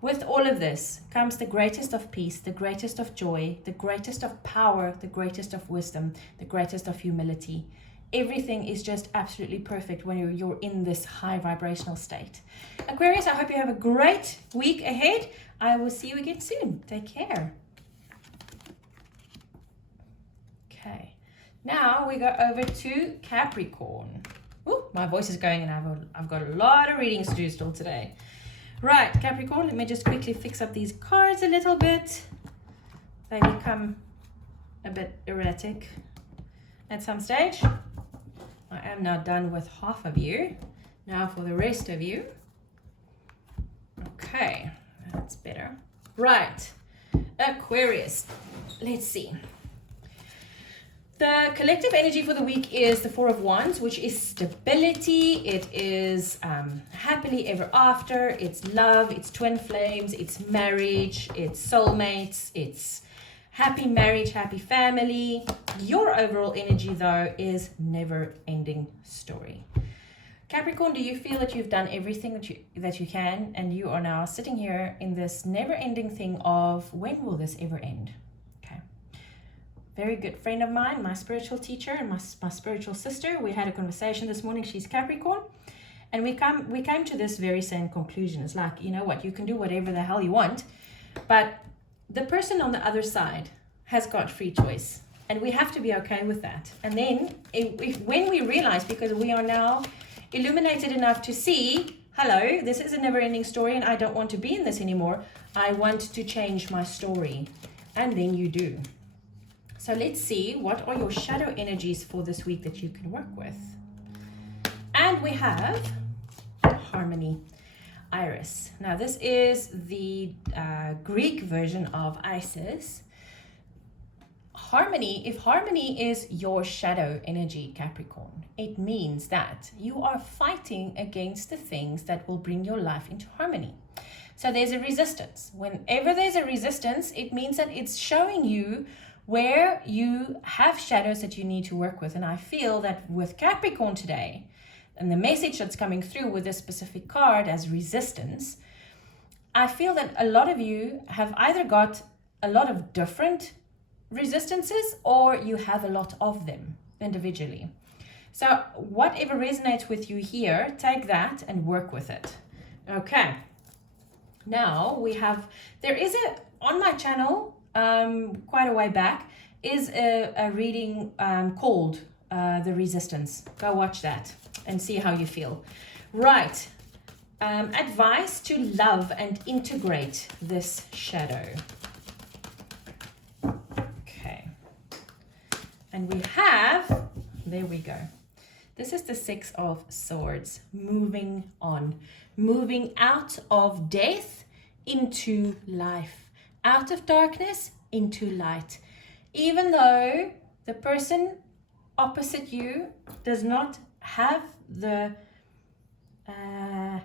with all of this comes the greatest of peace, the greatest of joy, the greatest of power, the greatest of wisdom, the greatest of humility. Everything is just absolutely perfect when you're in this high vibrational state. Aquarius, I hope you have a great week ahead. I will see you again soon. Take care. Okay, now we go over to Capricorn. Ooh, my voice is going and I've got a lot of readings to do still today. Right, Capricorn, let me just quickly fix up these cards a little bit. They become a bit erratic at some stage. I am now done with half of you. Now for the rest of you. Okay, that's better. Right, Aquarius, let's see. The collective energy for the week is the Four of Wands, which is stability. It is happily ever after. It's love. It's twin flames. It's marriage. It's soulmates. It's happy marriage, happy family. Your overall energy, though, is never-ending story. Capricorn, do you feel that you've done everything that you can, and you are now sitting here in this never-ending thing of when will this ever end? Very good friend of mine, my spiritual teacher and my spiritual sister, we had a conversation this morning. She's Capricorn, and we came to this very same conclusion. It's like, you know what, you can do whatever the hell you want, but the person on the other side has got free choice, and we have to be okay with that. And then when we realize, because we are now illuminated enough to see, hello, this is a never-ending story and I don't want to be in this anymore. I want to change my story. And then you do. So let's see, what are your shadow energies for this week that you can work with? And we have harmony, Iris. Now this is the Greek version of Isis. harmony, if harmony is your shadow energy, Capricorn, it means that you are fighting against the things that will bring your life into harmony. So there's a resistance. Whenever there's a resistance, it means that it's showing you where you have shadows that you need to work with. And I feel that with Capricorn today, and the message that's coming through with this specific card as resistance, I feel that a lot of you have either got a lot of different resistances or you have a lot of them individually. So whatever resonates with you here, take that and work with it. Okay. Now there is on my channel, quite a way back, is a reading called The Resistance. Go watch that and see how you feel. Right. Advice to love and integrate this shadow. Okay. And we have, there we go. This is the Six of Swords, moving on, moving out of death into life, out of darkness into light. Even though the person opposite you does not have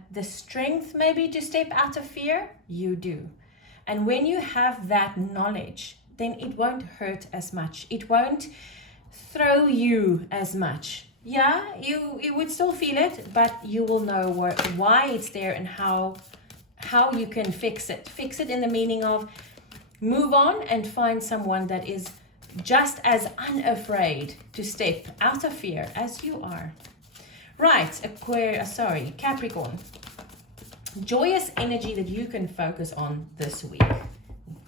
the strength maybe to step out of fear, you do. And when you have that knowledge, then it won't hurt as much. It won't throw you as much. Yeah, you would still feel it, but you will know why it's there and how you can fix it. Fix it in the meaning of move on and find someone that is just as unafraid to step out of fear as you are. Right, Capricorn. Joyous energy that you can focus on this week.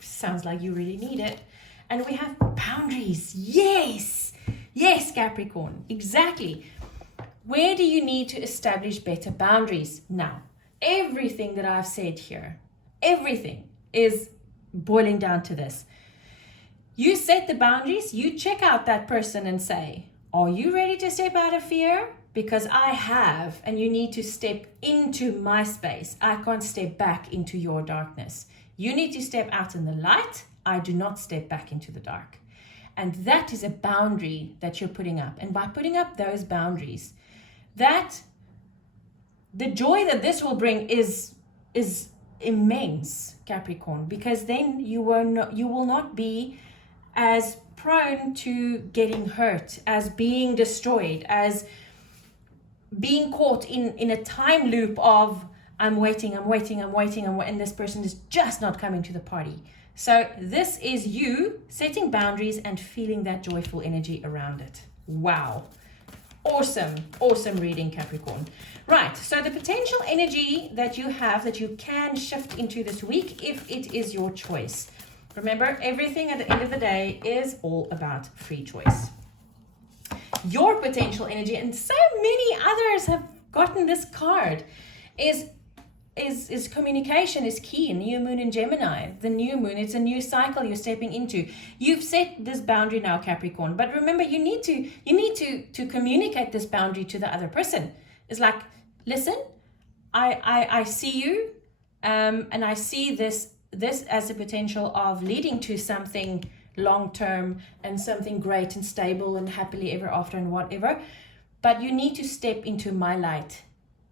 Sounds like you really need it. And we have boundaries. Yes, Capricorn, exactly. Where do you need to establish better boundaries? Now, everything that I've said here, everything is boiling down to this. You set the boundaries, you check out that person and say, are you ready to step out of fear? Because I have, and you need to step into my space. I can't step back into your darkness. You need to step out in the light. I do not step back into the dark. And that is a boundary that you're putting up. And by putting up those boundaries, that the joy that this will bring is immense, Capricorn, because then you will not be as prone to getting hurt, as being destroyed, as being caught in a time loop of I'm waiting, and this person is just not coming to the party. So this is you setting boundaries and feeling that joyful energy around it. Wow. Awesome reading, Capricorn. Right, so the potential energy that you have that you can shift into this week if it is your choice. Remember, everything at the end of the day is all about free choice. Your potential energy, and so many others have gotten this card, is communication is key. New moon in Gemini. The new moon, it's a new cycle you're stepping into. You've set this boundary now, Capricorn, but remember, you need to communicate this boundary to the other person. It's like, listen, I see you, and I see this as a potential of leading to something long-term and something great and stable and happily ever after and whatever, but you need to step into my light,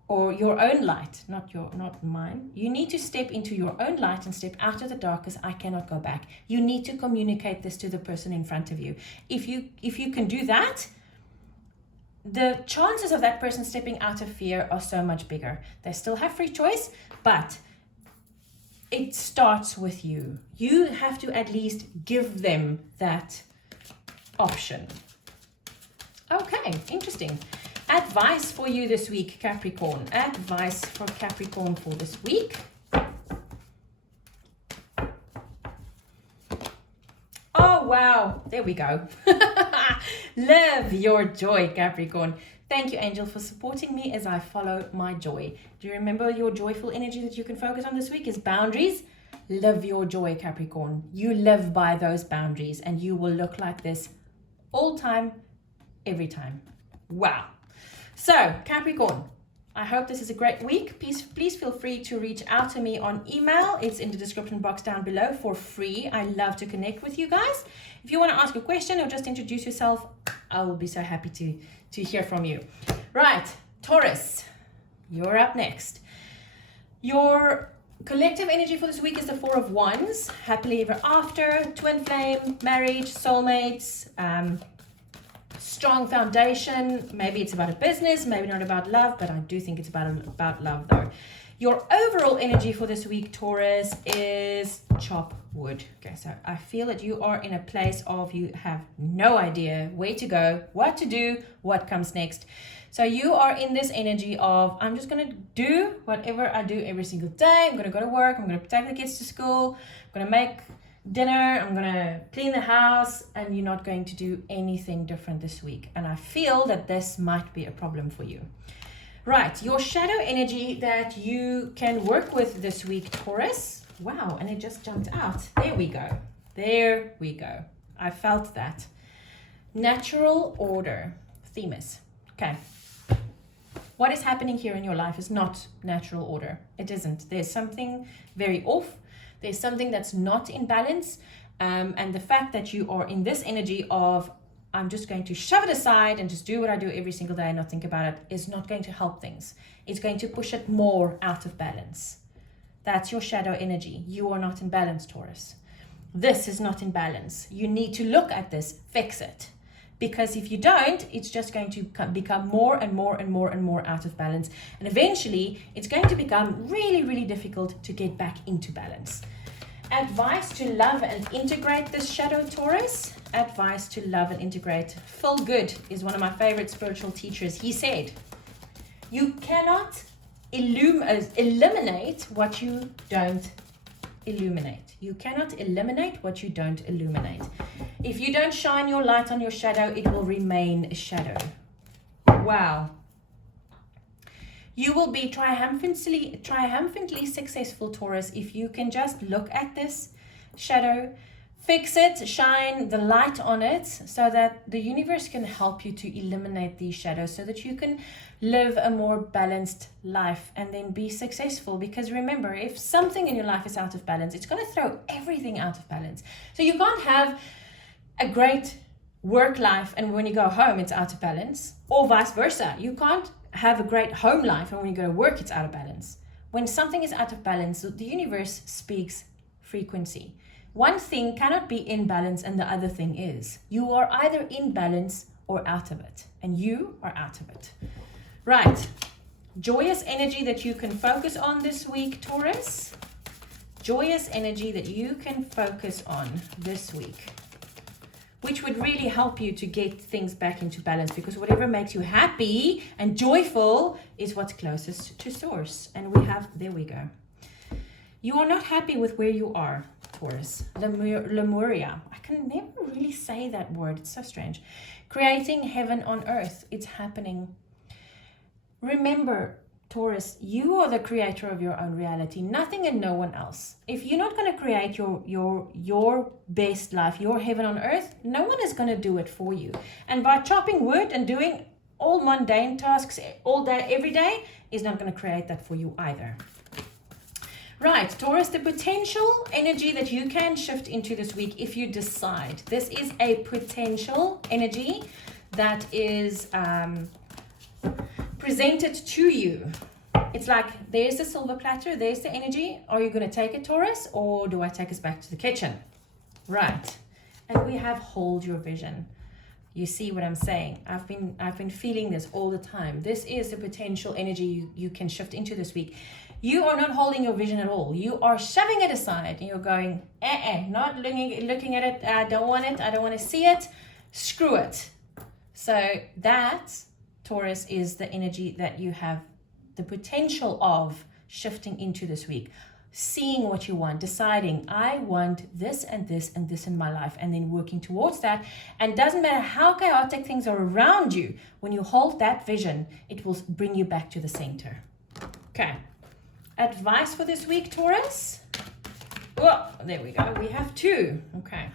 or your own light, not mine. You need to step into your own light and step out of the dark, because I cannot go back. You need to communicate this to the person in front of you. If you can do that, the chances of that person stepping out of fear are so much bigger. They still have free choice, but it starts with you. You have to at least give them that option. Okay, interesting. Advice for you this week, Capricorn. Advice for Capricorn for this week. Oh, wow. There we go. Live your joy, Capricorn. Thank you, Angel, for supporting me as I follow my joy. Do you remember your joyful energy that you can focus on this week is boundaries? Live your joy, Capricorn. You live by those boundaries and you will look like this all time, every time. Wow. So, Capricorn, I hope this is a great week. Please feel free to reach out to me on email. It's in the description box down below for free. I love to connect with you guys. If you want to ask a question or just introduce yourself, I will be so happy to hear from you. Right, Taurus, you're up next. Your collective energy for this week is the Four of Wands. Happily ever after, twin flame, marriage, soulmates, strong foundation. Maybe it's about a business, maybe not about love, but I do think it's about love though. Your overall energy for this week, Taurus, is chop wood. Okay, so I feel that you are in a place of you have no idea where to go, what to do, what comes next. So you are in this energy of, I'm just going to do whatever I do every single day. I'm going to go to work. I'm going to take the kids to school. I'm going to make dinner. I'm going to clean the house. And you're not going to do anything different this week. And I feel that this might be a problem for you. Right, your shadow energy that you can work with this week, Taurus. Wow, and it just jumped out. There we go. There we go. I felt that. Natural order. Themis. Okay. What is happening here in your life is not natural order. It isn't. There's something very off. There's something that's not in balance. And the fact that you are in this energy of, I'm just going to shove it aside and just do what I do every single day and not think about it, is not going to help things. It's going to push it more out of balance. That's your shadow energy. You are not in balance, Taurus. This is not in balance. You need to look at this, fix it. Because if you don't, it's just going to become more and more and more and more out of balance. And eventually, it's going to become really, really difficult to get back into balance. Advice to love and integrate this shadow, Taurus. Advice to love and integrate. Phil Good is one of my favorite spiritual teachers. He said, you cannot eliminate what you don't illuminate. You cannot eliminate what you don't illuminate. If you don't shine your light on your shadow, it will remain a shadow. Wow. You will be triumphantly successful, Taurus, if you can just look at this shadow, fix it, shine the light on it, so that the universe can help you to eliminate these shadows, so that you can live a more balanced life and then be successful. Because remember, if something in your life is out of balance, it's going to throw everything out of balance. So you can't have a great work life and when you go home it's out of balance, or vice versa. You can't have a great home life and when you go to work it's out of balance. When something is out of balance, the universe speaks frequency. One thing cannot be in balance and the other thing is. You are either in balance or out of it, and you are out of it. Right, joyous energy that you can focus on this week, Taurus. Joyous energy that you can focus on this week, which would really help you to get things back into balance, because whatever makes you happy and joyful is what's closest to source. And there we go. You are not happy with where you are, Taurus. Lemuria. I can never really say that word. It's so strange. Creating heaven on earth. It's happening. Remember, Taurus, you are the creator of your own reality, nothing and no one else. If you're not going to create your best life, your heaven on earth, no one is going to do it for you. And by chopping wood and doing all mundane tasks all day, every day, is not going to create that for you either. Right, Taurus, the potential energy that you can shift into this week if you decide. This is a potential energy that is presented to you. It's like, there's the silver platter, there's the energy. Are you going to take it, Taurus, or do I take us back to the kitchen? Right. And we have hold your vision. You see what I'm saying? I've been feeling this all the time. This is the potential energy you can shift into this week. You are not holding your vision at all. You are shoving it aside and you're going, not looking at it. I don't want it. I don't want to see it. Screw it. So that, Taurus, is the energy that you have the potential of shifting into this week. Seeing what you want, deciding, I want this and this and this in my life, and then working towards that. And doesn't matter how chaotic things are around you, when you hold that vision, it will bring you back to the center. Okay. Advice for this week, Taurus. Oh, there we go. We have two. Okay.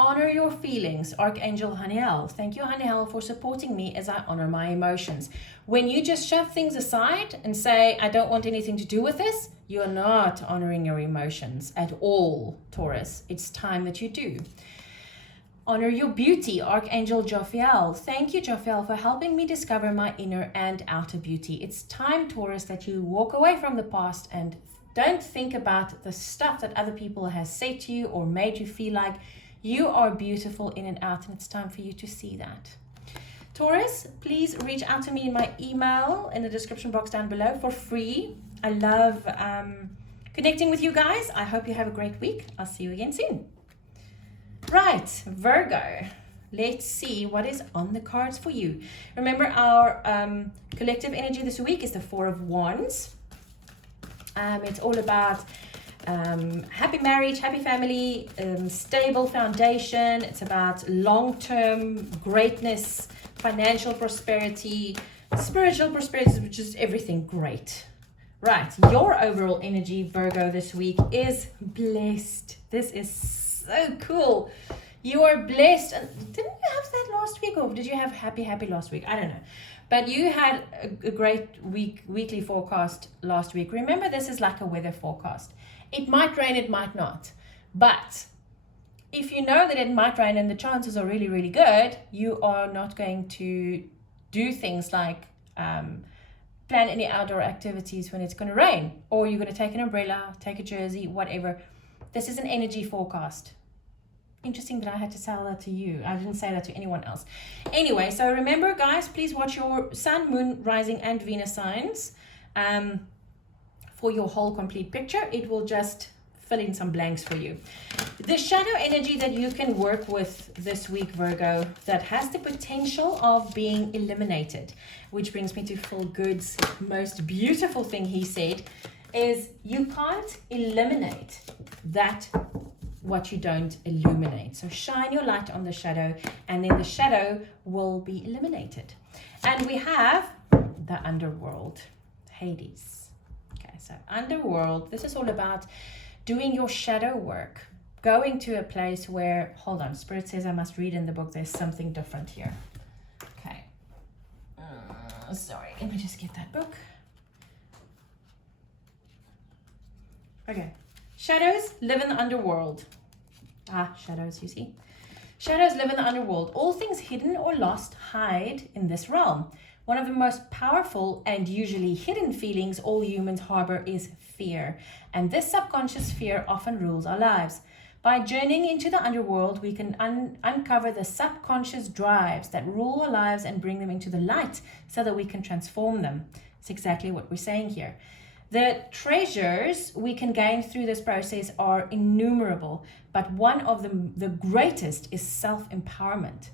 Honor your feelings, Archangel Haniel. Thank you, Haniel, for supporting me as I honor my emotions. When you just shove things aside and say, I don't want anything to do with this, you're not honoring your emotions at all, Taurus. It's time that you do. Honor your beauty, Archangel Jophiel. Thank you, Jophiel, for helping me discover my inner and outer beauty. It's time, Taurus, that you walk away from the past and don't think about the stuff that other people have said to you or made you feel like. You are beautiful in and out, and it's time for you to see that. Taurus, please reach out to me in my email in the description box down below for free. I love connecting with you guys. I hope you have a great week. I'll see you again soon. Right, Virgo. Let's see what is on the cards for you. Remember, our collective energy this week is the Four of Wands. It's all about happy marriage, happy family, stable foundation. It's about long-term greatness, financial prosperity, spiritual prosperity, which is everything great. Right, your overall energy, Virgo, this week is blessed. This is so cool. You are blessed. Didn't you have that last week, or did you have happy last week? I don't know. But you had a great weekly forecast last week. Remember, this is like a weather forecast. It might rain, it might not. But if you know that it might rain and the chances are really, really good, you are not going to do things like plan any outdoor activities when it's going to rain. Or you're going to take an umbrella, take a jersey, whatever. This is an energy forecast. Interesting that I had to tell that to you. I didn't say that to anyone else. Anyway, so remember, guys, please watch your sun, moon, rising, and Venus signs for your whole complete picture. It will just fill in some blanks for you. The shadow energy that you can work with this week, Virgo, that has the potential of being eliminated, which brings me to Phil Good's most beautiful thing he said, is you can't eliminate that what you don't illuminate. So shine your light on the shadow, and then the shadow will be eliminated. And we have the underworld, Hades. Okay, so underworld, this is all about doing your shadow work, going to a place where, hold on, Spirit says I must read in the book, there's something different here. Okay, sorry, let me just get that book. Okay. Shadows live in the underworld. Shadows, you see. Shadows live in the underworld. All things hidden or lost hide in this realm. One of the most powerful and usually hidden feelings all humans harbor is fear. And this subconscious fear often rules our lives. By journeying into the underworld, we can uncover the subconscious drives that rule our lives and bring them into the light so that we can transform them. It's exactly what we're saying here. The treasures we can gain through this process are innumerable, but one of the greatest is self-empowerment.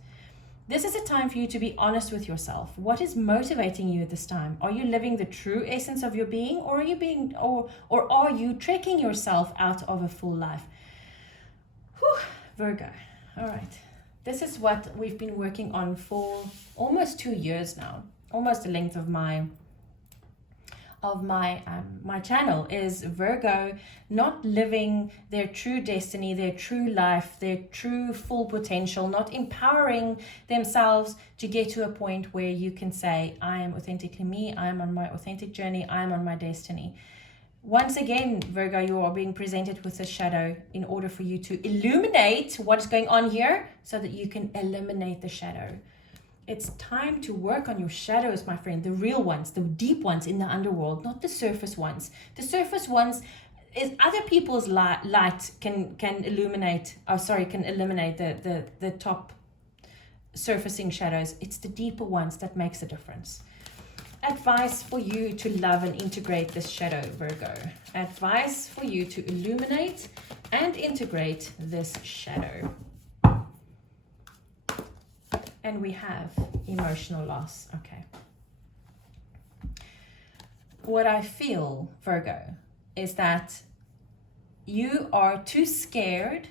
This is a time for you to be honest with yourself. What is motivating you at this time? Are you living the true essence of your being, or are you trekking yourself out of a full life? Whew, Virgo. All right. This is what we've been working on for almost 2 years now, almost the length of my channel, is Virgo not living their true destiny, their true life, their true full potential, not empowering themselves to get to a point where you can say, I am authentically me, I am on my authentic journey, I am on my destiny. Once again, Virgo, you are being presented with a shadow in order for you to illuminate what's going on here so that you can eliminate the shadow. It's time to work on your shadows, my friend, the real ones, the deep ones in the underworld, not the surface ones. The surface ones is other people's light can eliminate the top surfacing shadows. It's the deeper ones that makes a difference. Advice for you to love and integrate this shadow, Virgo. Advice for you to illuminate and integrate this shadow. And we have emotional loss. Okay. What I feel, Virgo, is that you are too scared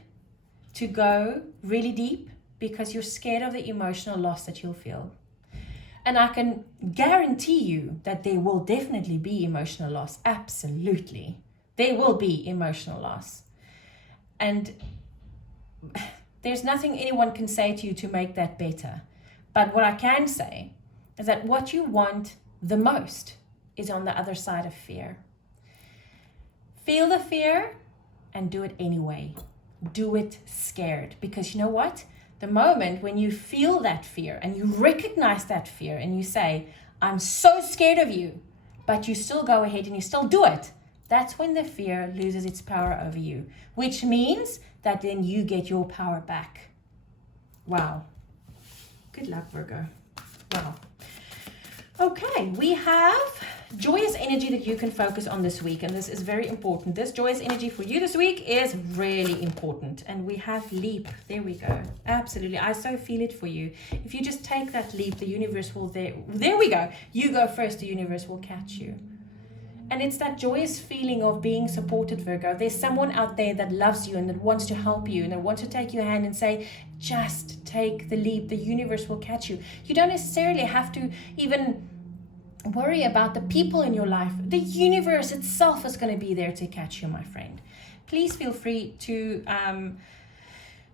to go really deep because you're scared of the emotional loss that you'll feel. And I can guarantee you that there will definitely be emotional loss. Absolutely. There will be emotional loss. And there's nothing anyone can say to you to make that better. But what I can say is that what you want the most is on the other side of fear. Feel the fear and do it anyway. Do it scared, because you know what? The moment when you feel that fear and you recognize that fear and you say, I'm so scared of you, but you still go ahead and you still do it, that's when the fear loses its power over you, which means that then you get your power back. Wow. Good luck, Virgo. Wow. Okay, we have joyous energy that you can focus on this week, and this is very important. This joyous energy for you this week is really important. And we have leap. There we go. Absolutely. I so feel it for you. If you just take that leap, the universe will there we go. You go first, the universe will catch you. And it's that joyous feeling of being supported, Virgo. There's someone out there that loves you and that wants to help you and that wants to take your hand and say, just take the leap. The universe will catch you. You don't necessarily have to even worry about the people in your life. The universe itself is going to be there to catch you, my friend. Please feel free to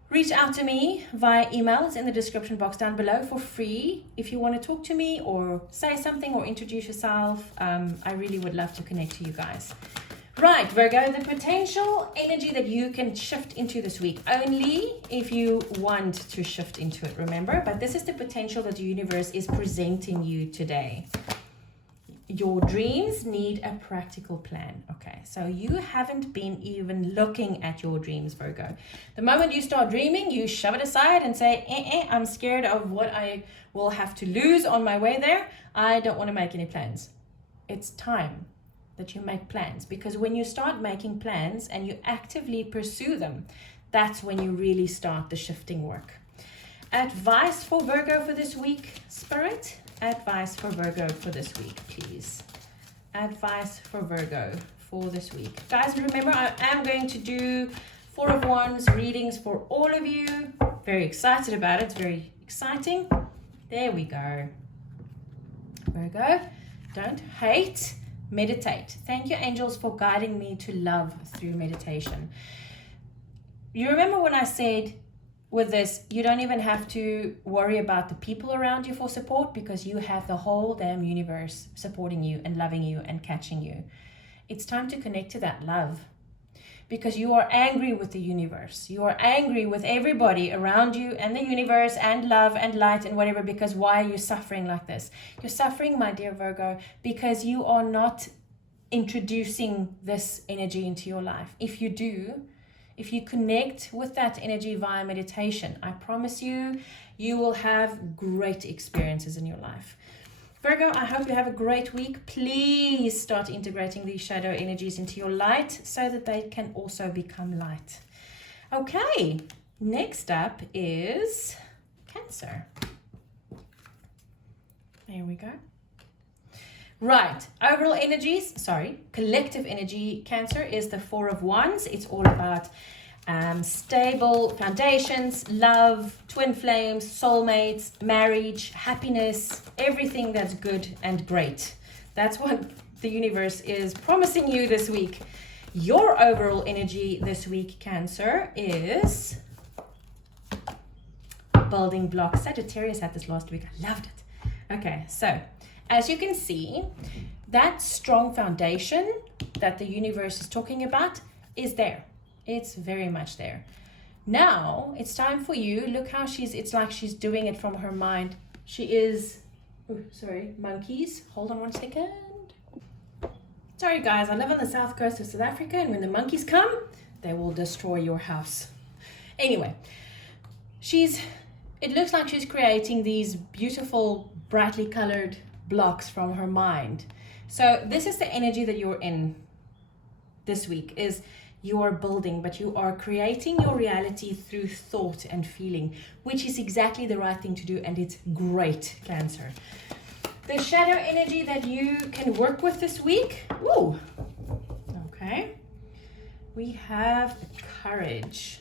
reach out to me via email. It's in the description box down below for free. If you want to talk to me or say something or introduce yourself, I really would love to connect to you guys. Right, Virgo, the potential energy that you can shift into this week, only if you want to shift into it, remember? But this is the potential that the universe is presenting you today. Your dreams need a practical plan. Okay, so you haven't been even looking at your dreams, Virgo. The moment you start dreaming, you shove it aside and say, I'm scared of what I will have to lose on my way there. I don't want to make any plans. It's time that you make plans, because when you start making plans and you actively pursue them, that's when you really start the shifting work. Advice for Virgo for this week, Spirit? Advice for Virgo for this week, please. Advice for Virgo for this week. Guys, remember, I am going to do 4 of Wands readings for all of you. Very excited about it. It's very exciting. There we go. Virgo, don't hate, meditate. Thank you, angels, for guiding me to love through meditation. You remember when I said, with this, you don't even have to worry about the people around you for support, because you have the whole damn universe supporting you and loving you and catching you. It's time to connect to that love, because you are angry with the universe. You are angry with everybody around you and the universe and love and light and whatever, because why are you suffering like this? You're suffering, my dear Virgo, because you are not introducing this energy into your life. If you do, if you connect with that energy via meditation, I promise you, you will have great experiences in your life. Virgo, I hope you have a great week. Please start integrating these shadow energies into your light so that they can also become light. Okay, next up is Cancer. There we go. Right, overall energies, collective energy, Cancer, is the 4 of Wands. It's all about stable foundations, love, twin flames, soulmates, marriage, happiness, everything that's good and great. That's what the universe is promising you this week. Your overall energy this week, Cancer, is building blocks. Sagittarius had this last week. I loved it. Okay, so as you can see, that strong foundation that the universe is talking about is there. It's very much there. Now it's time for you. Look how it's like she's doing it from her mind. She is, monkeys. Hold on one second. Sorry guys, I live on the south coast of South Africa, and when the monkeys come, they will destroy your house. Anyway, it looks like she's creating these beautiful, brightly colored blocks from her mind. So this is the energy that you're in this week, is you are building, but you are creating your reality through thought and feeling, which is exactly the right thing to do, and it's great, Cancer. The shadow energy that you can work with this week, okay, we have courage.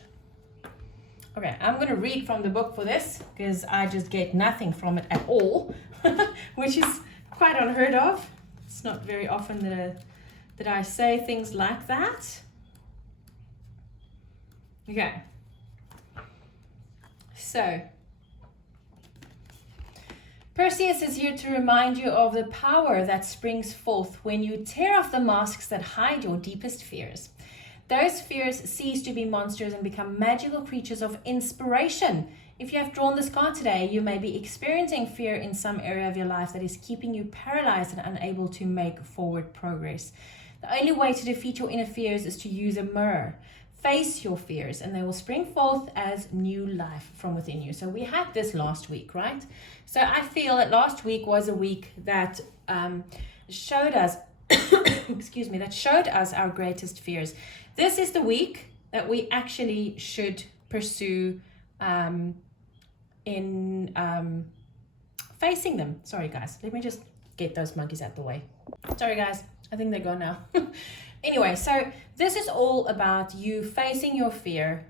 Okay, I'm going to read from the book for this, because I just get nothing from it at all, which is quite unheard of. It's not very often that I say things like that. Okay. So, Perseus is here to remind you of the power that springs forth when you tear off the masks that hide your deepest fears. Those fears cease to be monsters and become magical creatures of inspiration. If you have drawn this card today, you may be experiencing fear in some area of your life that is keeping you paralyzed and unable to make forward progress. The only way to defeat your inner fears is to use a mirror. Face your fears and they will spring forth as new life from within you. So we had this last week, right? So I feel that last week was a week that showed us, that showed us our greatest fears. This is the week that we actually should pursue in facing them. Sorry guys, let me just get those monkeys out the way. Sorry guys, I think they're gone now. Anyway, so this is all about you facing your fear,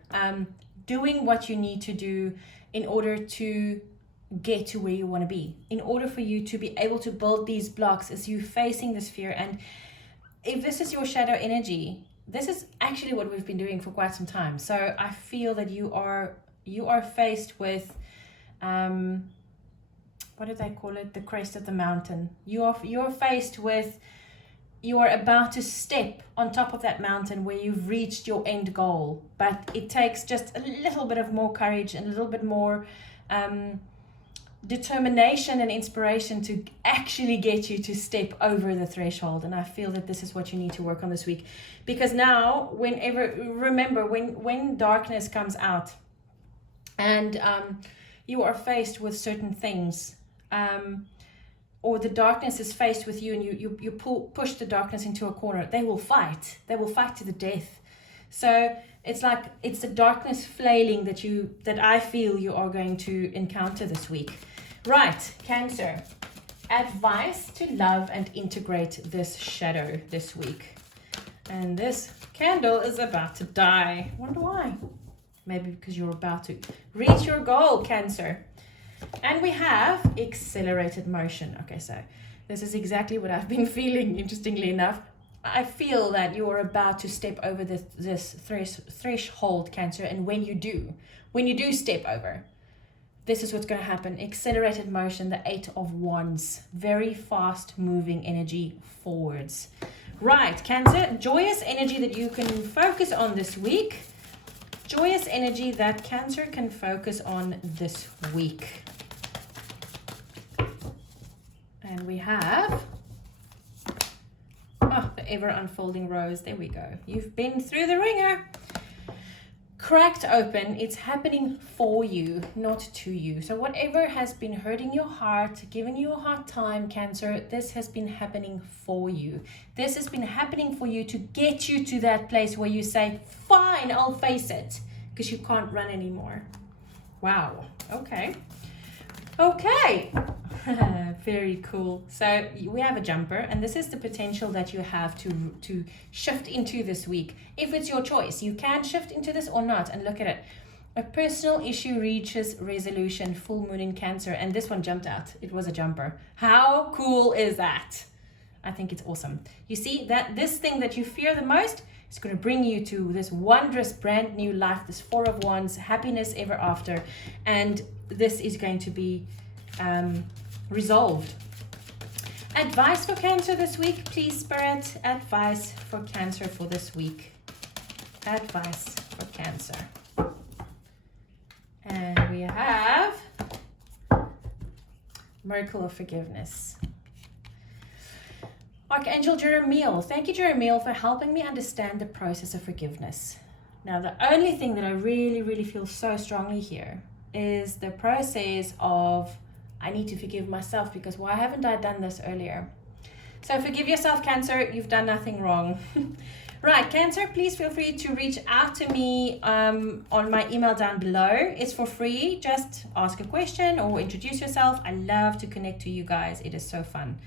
doing what you need to do in order to get to where you want to be. In order for you to be able to build these blocks, is you facing this fear. And if this is your shadow energy, this is actually what we've been doing for quite some time. So I feel that you are faced with what do they call it? The crest of the mountain. You're faced with, you are about to step on top of that mountain where you've reached your end goal, but it takes just a little bit of more courage and a little bit more determination and inspiration to actually get you to step over the threshold. And I feel that this is what you need to work on this week, because now remember when darkness comes out and you are faced with certain things, or the darkness is faced with you and you push the darkness into a corner, they will fight to the death. So it's like, it's the darkness flailing that I feel you are going to encounter this week. Right, Cancer, advice to love and integrate this shadow this week. And this candle is about to die. Wonder why? Maybe because you're about to reach your goal, Cancer. And we have accelerated motion. Okay, so this is exactly what I've been feeling, interestingly enough. I feel that you are about to step over this threshold, Cancer. And when you do step over, this is what's going to happen. Accelerated motion, the 8 of Wands. Very fast moving energy forwards. Right, Cancer, joyous energy that you can focus on this week. Joyous energy that Cancer can focus on this week. And we have, the ever unfolding rose. There we go. You've been through the ringer. Cracked open. It's happening for you, not to you. So whatever has been hurting your heart, giving you a hard time, Cancer, this has been happening for you. This has been happening for you to get you to that place where you say, fine, I'll face it, because you can't run anymore. Wow. Okay. Very cool. So we have a jumper, and this is the potential that you have to shift into this week. If it's your choice, you can shift into this or not. And look at it. A personal issue reaches resolution, full moon in Cancer. And this one jumped out. It was a jumper. How cool is that? I think it's awesome. You see that this thing that you fear the most is going to bring you to this wondrous brand new life, this 4 of Wands, happiness ever after. And this is going to be resolved. Advice for Cancer this week, please, Spirit. Advice for Cancer for this week. Advice for Cancer. And we have Miracle of Forgiveness. Archangel Jeremiel. Thank you, Jeremiel, for helping me understand the process of forgiveness. Now, the only thing that I really, really feel so strongly here is the process of, I need to forgive myself, because why haven't I done this earlier? So forgive yourself, Cancer. You've done nothing wrong. Right, Cancer, please feel free to reach out to me on my email down below. It's for free. Just ask a question or introduce yourself. I love to connect to you guys. It is so fun.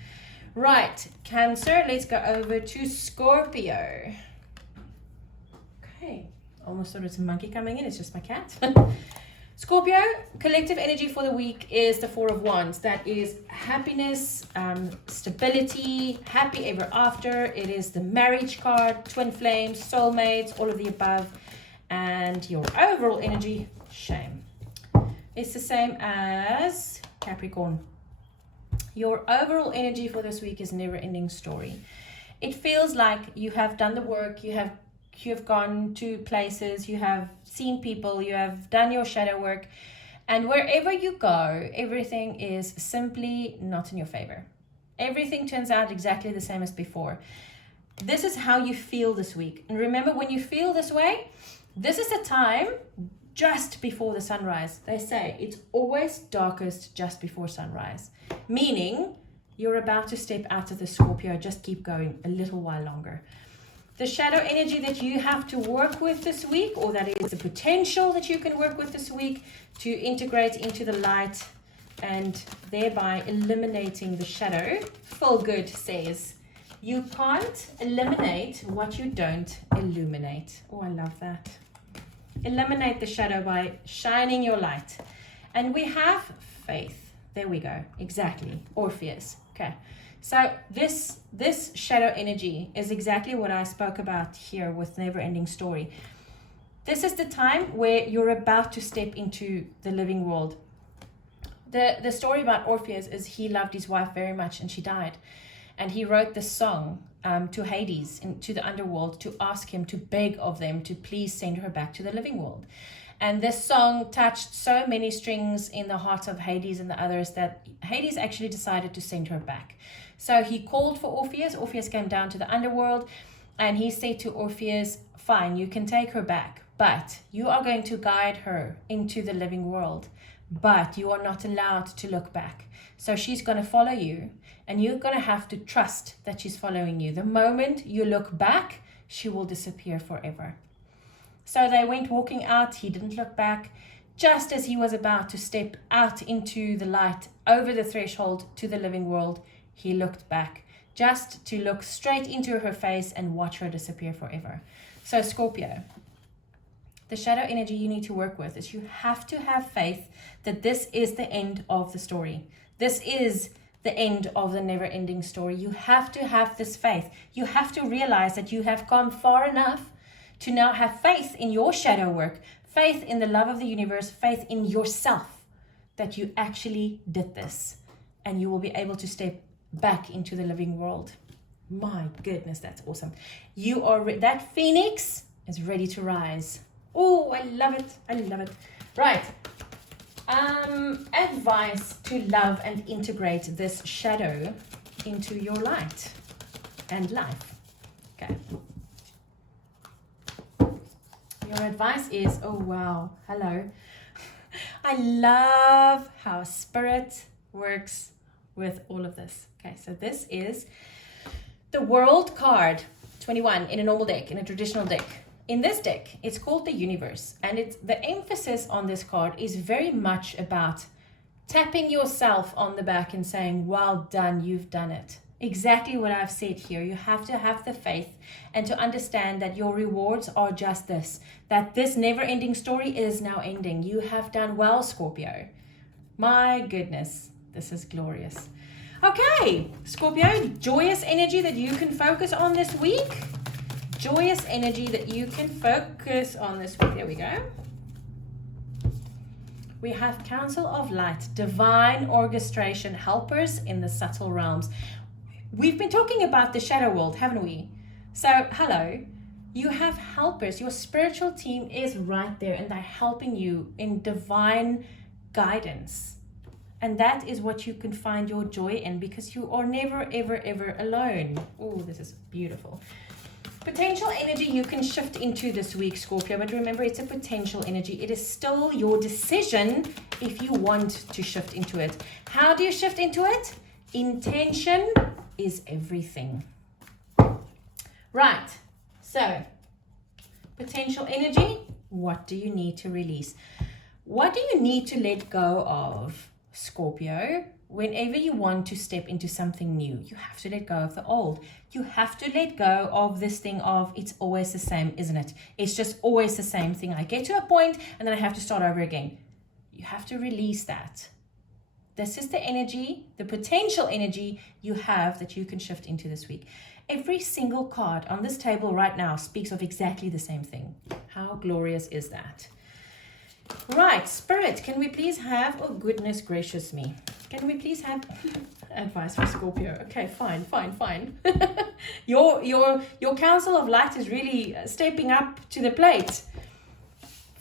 Right, Cancer, let's go over to Scorpio. Okay, almost thought it's a monkey coming in. It's just my cat. Scorpio, collective energy for the week is the 4 of Wands. That is happiness, stability, happy ever after. It is the marriage card, twin flames, soulmates, all of the above. And your overall energy, shame. It's the same as Capricorn. Your overall energy for this week is never-ending story. It feels like you have done the work, you have gone to places, you have seen people, you have done your shadow work, and wherever you go, everything is simply not in your favor. Everything turns out exactly the same as before. This is how you feel this week. And remember, when you feel this way, this is the time just before the sunrise. They say it's always darkest just before sunrise, meaning you're about to step out of the Scorpio. Just keep going a little while longer. The shadow energy that you have to work with this week, or that is the potential that you can work with this week to integrate into the light and thereby eliminating the shadow. Feel Good says, you can't eliminate what you don't illuminate. Oh, I love that. Eliminate the shadow by shining your light. And we have faith. There we go. Exactly. Orpheus. Okay. So this shadow energy is exactly what I spoke about here with Never Ending Story. This is the time where you're about to step into the living world. The story about Orpheus is he loved his wife very much and she died. And he wrote this song to Hades, to the underworld, to ask him, to beg of them to please send her back to the living world. And this song touched so many strings in the heart of Hades and the others that Hades actually decided to send her back. So he called for Orpheus. Orpheus came down to the underworld and he said to Orpheus, fine, you can take her back, but you are going to guide her into the living world, but you are not allowed to look back. So she's going to follow you and you're going to have to trust that she's following you. The moment you look back, she will disappear forever. So they went walking out. He didn't look back. Just as he was about to step out into the light, over the threshold to the living world, he looked back, just to look straight into her face and watch her disappear forever. So Scorpio, the shadow energy you need to work with is you have to have faith that this is the end of the story. This is the end of the never-ending story. You have to have this faith. You have to realize that you have come far enough to now have faith in your shadow work, faith in the love of the universe, faith in yourself, that you actually did this and you will be able to step back into the living world. My goodness, that's awesome. You are that phoenix is ready to rise. Oh, I love it. I love it. Right. Advice to love and integrate this shadow into your light and life. Okay. Your advice is, oh wow, hello. I love how spirit works with all of this. Okay, so this is the World card, 21 in a normal deck, in a traditional deck. In this deck, it's called the Universe, and the emphasis on this card is very much about tapping yourself on the back and saying, well done, you've done it. Exactly what I've said here. You have to have the faith and to understand that your rewards are just this, that this never-ending story is now ending. You have done well, Scorpio. My goodness, this is glorious. Okay, Scorpio, joyous energy that you can focus on this week. Joyous energy that you can focus on this week. There we go. We have Council of Light, divine orchestration, helpers in the subtle realms. We've been talking about the shadow world, haven't we? So, hello, you have helpers. Your spiritual team is right there and they're helping you in divine guidance. And that is what you can find your joy in, because you are never, ever, ever alone. Oh, this is beautiful. Potential energy you can shift into this week, Scorpio, but remember, it's a potential energy. It is still your decision if you want to shift into it. How do you shift into it? Intention is everything. Right, so potential energy, what do you need to release? What do you need to let go of, Scorpio? Whenever you want to step into something new, you have to let go of the old. You have to let go of this thing of it's always the same, isn't it? It's just always the same thing. I get to a point and then I have to start over again. You have to release that. This is the energy, the potential energy you have that you can shift into this week. Every single card on this table right now speaks of exactly the same thing. How glorious is that? Right, Spirit, can we please have, oh goodness gracious me, can we please have advice for Scorpio? Okay, fine. Your Council of Light is really stepping up to the plate.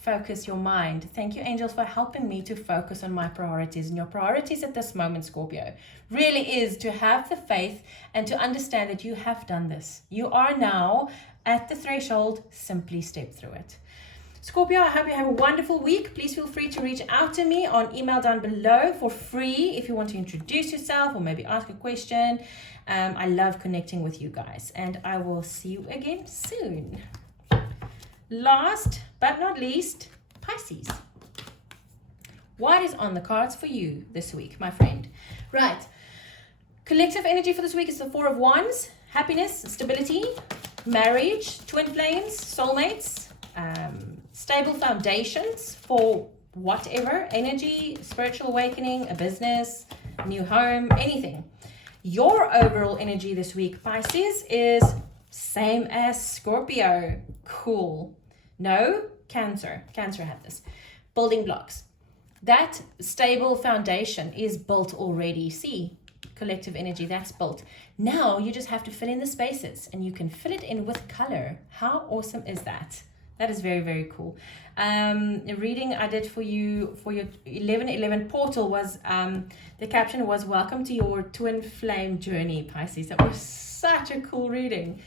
Focus your mind. Thank you, angels, for helping me to focus on my priorities. And your priorities at this moment, Scorpio, really is to have the faith and to understand that you have done this. You are now at the threshold. Simply step through it. Scorpio, I hope you have a wonderful week. Please feel free to reach out to me on email down below for free if you want to introduce yourself or maybe ask a question. I love connecting with you guys, and I will see you again soon. Last but not least, Pisces. What is on the cards for you this week, my friend? Right. Collective energy for this week is the Four of Wands, happiness, stability, marriage, twin flames, soulmates, stable foundations for whatever, energy, spiritual awakening, a business, new home, anything. Your overall energy this week, Pisces, is same as Scorpio. Cool. No, Cancer had this. Building blocks. That stable foundation is built already. See, collective energy, that's built. Now you just have to fill in the spaces, and you can fill it in with color. How awesome is that? That is very, very cool. The reading I did for you for your 11/11 portal was, the caption was, welcome to your twin flame journey, Pisces. That was such a cool reading.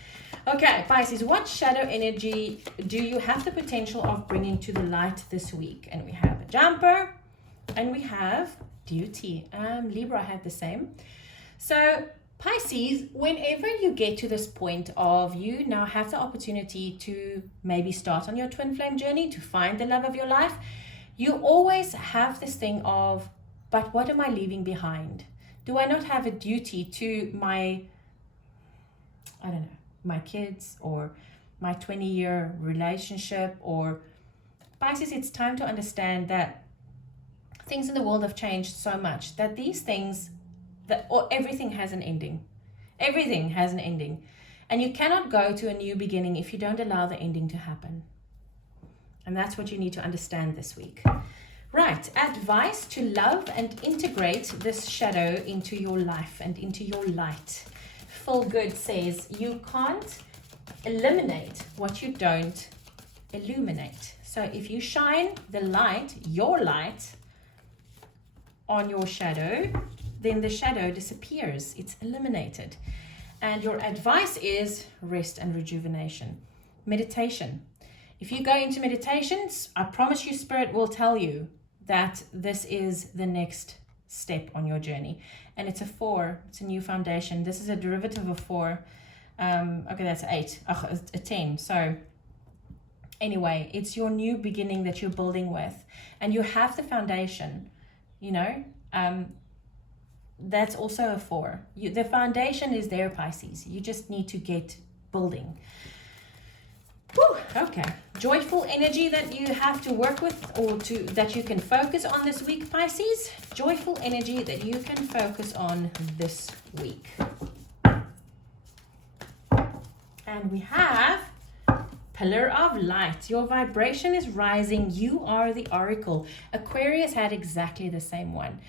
Okay, Pisces, what shadow energy do you have the potential of bringing to the light this week? And we have a jumper, and we have duty. Libra had the same. So Pisces, whenever you get to this point of you now have the opportunity to maybe start on your twin flame journey, to find the love of your life, you always have this thing of, but what am I leaving behind? Do I not have a duty to my, I don't know, my kids or my 20-year relationship? Or Pisces, it's time to understand that things in the world have changed so much that these things, or everything has an ending. Everything has an ending. And you cannot go to a new beginning if you don't allow the ending to happen. And that's what you need to understand this week. Right, advice to love and integrate this shadow into your life and into your light. Full Good says, you can't eliminate what you don't illuminate. So if you shine the light, your light, on your shadow, then the shadow disappears. It's eliminated. And your advice is rest and rejuvenation. Meditation. If you go into meditations, I promise you, Spirit will tell you that this is the next step on your journey. And it's a 4. It's a new foundation. This is a derivative of 4. Okay, that's 8. Oh, a 10. So anyway, it's your new beginning that you're building with. And you have the foundation, you know. That's also a 4. The foundation is there, Pisces. You just need to get building. Whew, okay. Joyful energy that you have to work with, or that you can focus on this week, Pisces. Joyful energy that you can focus on this week. And we have Pillar of Light. Your vibration is rising. You are the oracle. Aquarius had exactly the same one.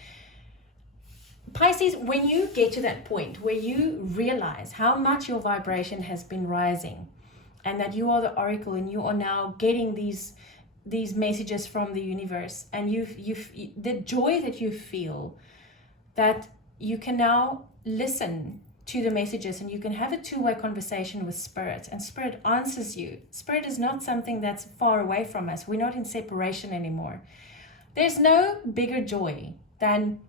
Pisces, when you get to that point where you realize how much your vibration has been rising, and that you are the oracle, and you are now getting these messages from the universe, and the joy that you feel, that you can now listen to the messages, and you can have a two-way conversation with Spirit, and Spirit answers you. Spirit is not something that's far away from us. We're not in separation anymore. There's no bigger joy than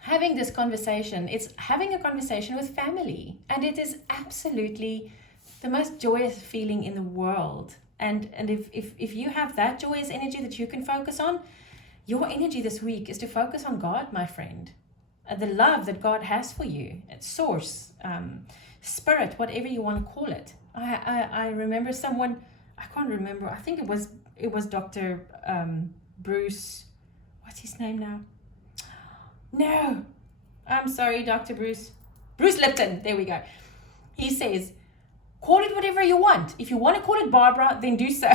having this conversation. It's having a conversation with family, and it is absolutely the most joyous feeling in the world. And if you have that joyous energy that you can focus on, your energy this week is to focus on God, my friend. The love that God has for you, source, spirit, whatever you want to call it. I remember someone, I can't remember, I think it was Dr. Bruce, what's his name now? No, I'm sorry, Dr. Bruce Lipton, there we go. He says, Call it whatever you want. If you want to call it Barbara, then do so.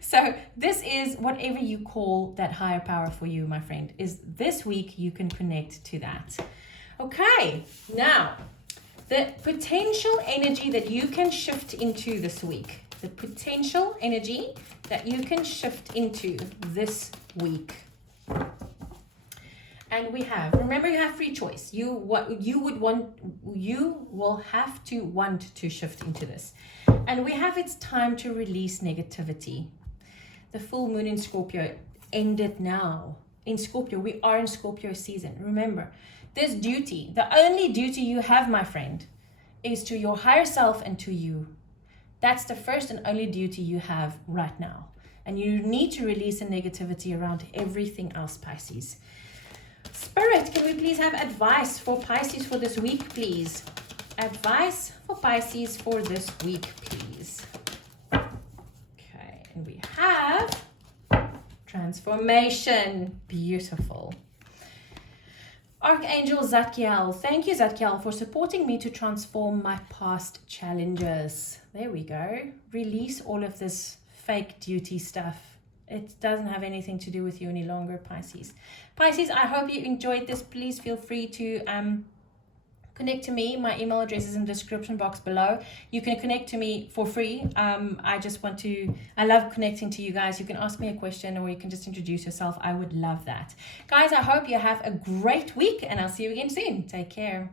So this is whatever you call that higher power for you, my friend, is this week you can connect to that. Okay, now the potential energy that you can shift into this week. The potential energy that you can shift into this week. And we have, remember, you have free choice. You will have to want to shift into this. And we have, it's time to release negativity. The full moon in Scorpio ended now. In Scorpio, we are in Scorpio season. Remember, this duty, the only duty you have, my friend, is to your higher self and to you. That's the first and only duty you have right now. And you need to release the negativity around everything else, Pisces. Spirit, can we please have advice for Pisces for this week, please? Advice for Pisces for this week, please. Okay, and we have transformation. Beautiful. Archangel Zadkiel. Thank you, Zadkiel, for supporting me to transform my past challenges. There we go. Release all of this fake duty stuff. It doesn't have anything to do with you any longer, Pisces. Pisces, I hope you enjoyed this. Please feel free to connect to me. My email address is in the description box below. You can connect to me for free. I love connecting to you guys. You can ask me a question or you can just introduce yourself. I would love that. Guys, I hope you have a great week and I'll see you again soon. Take care.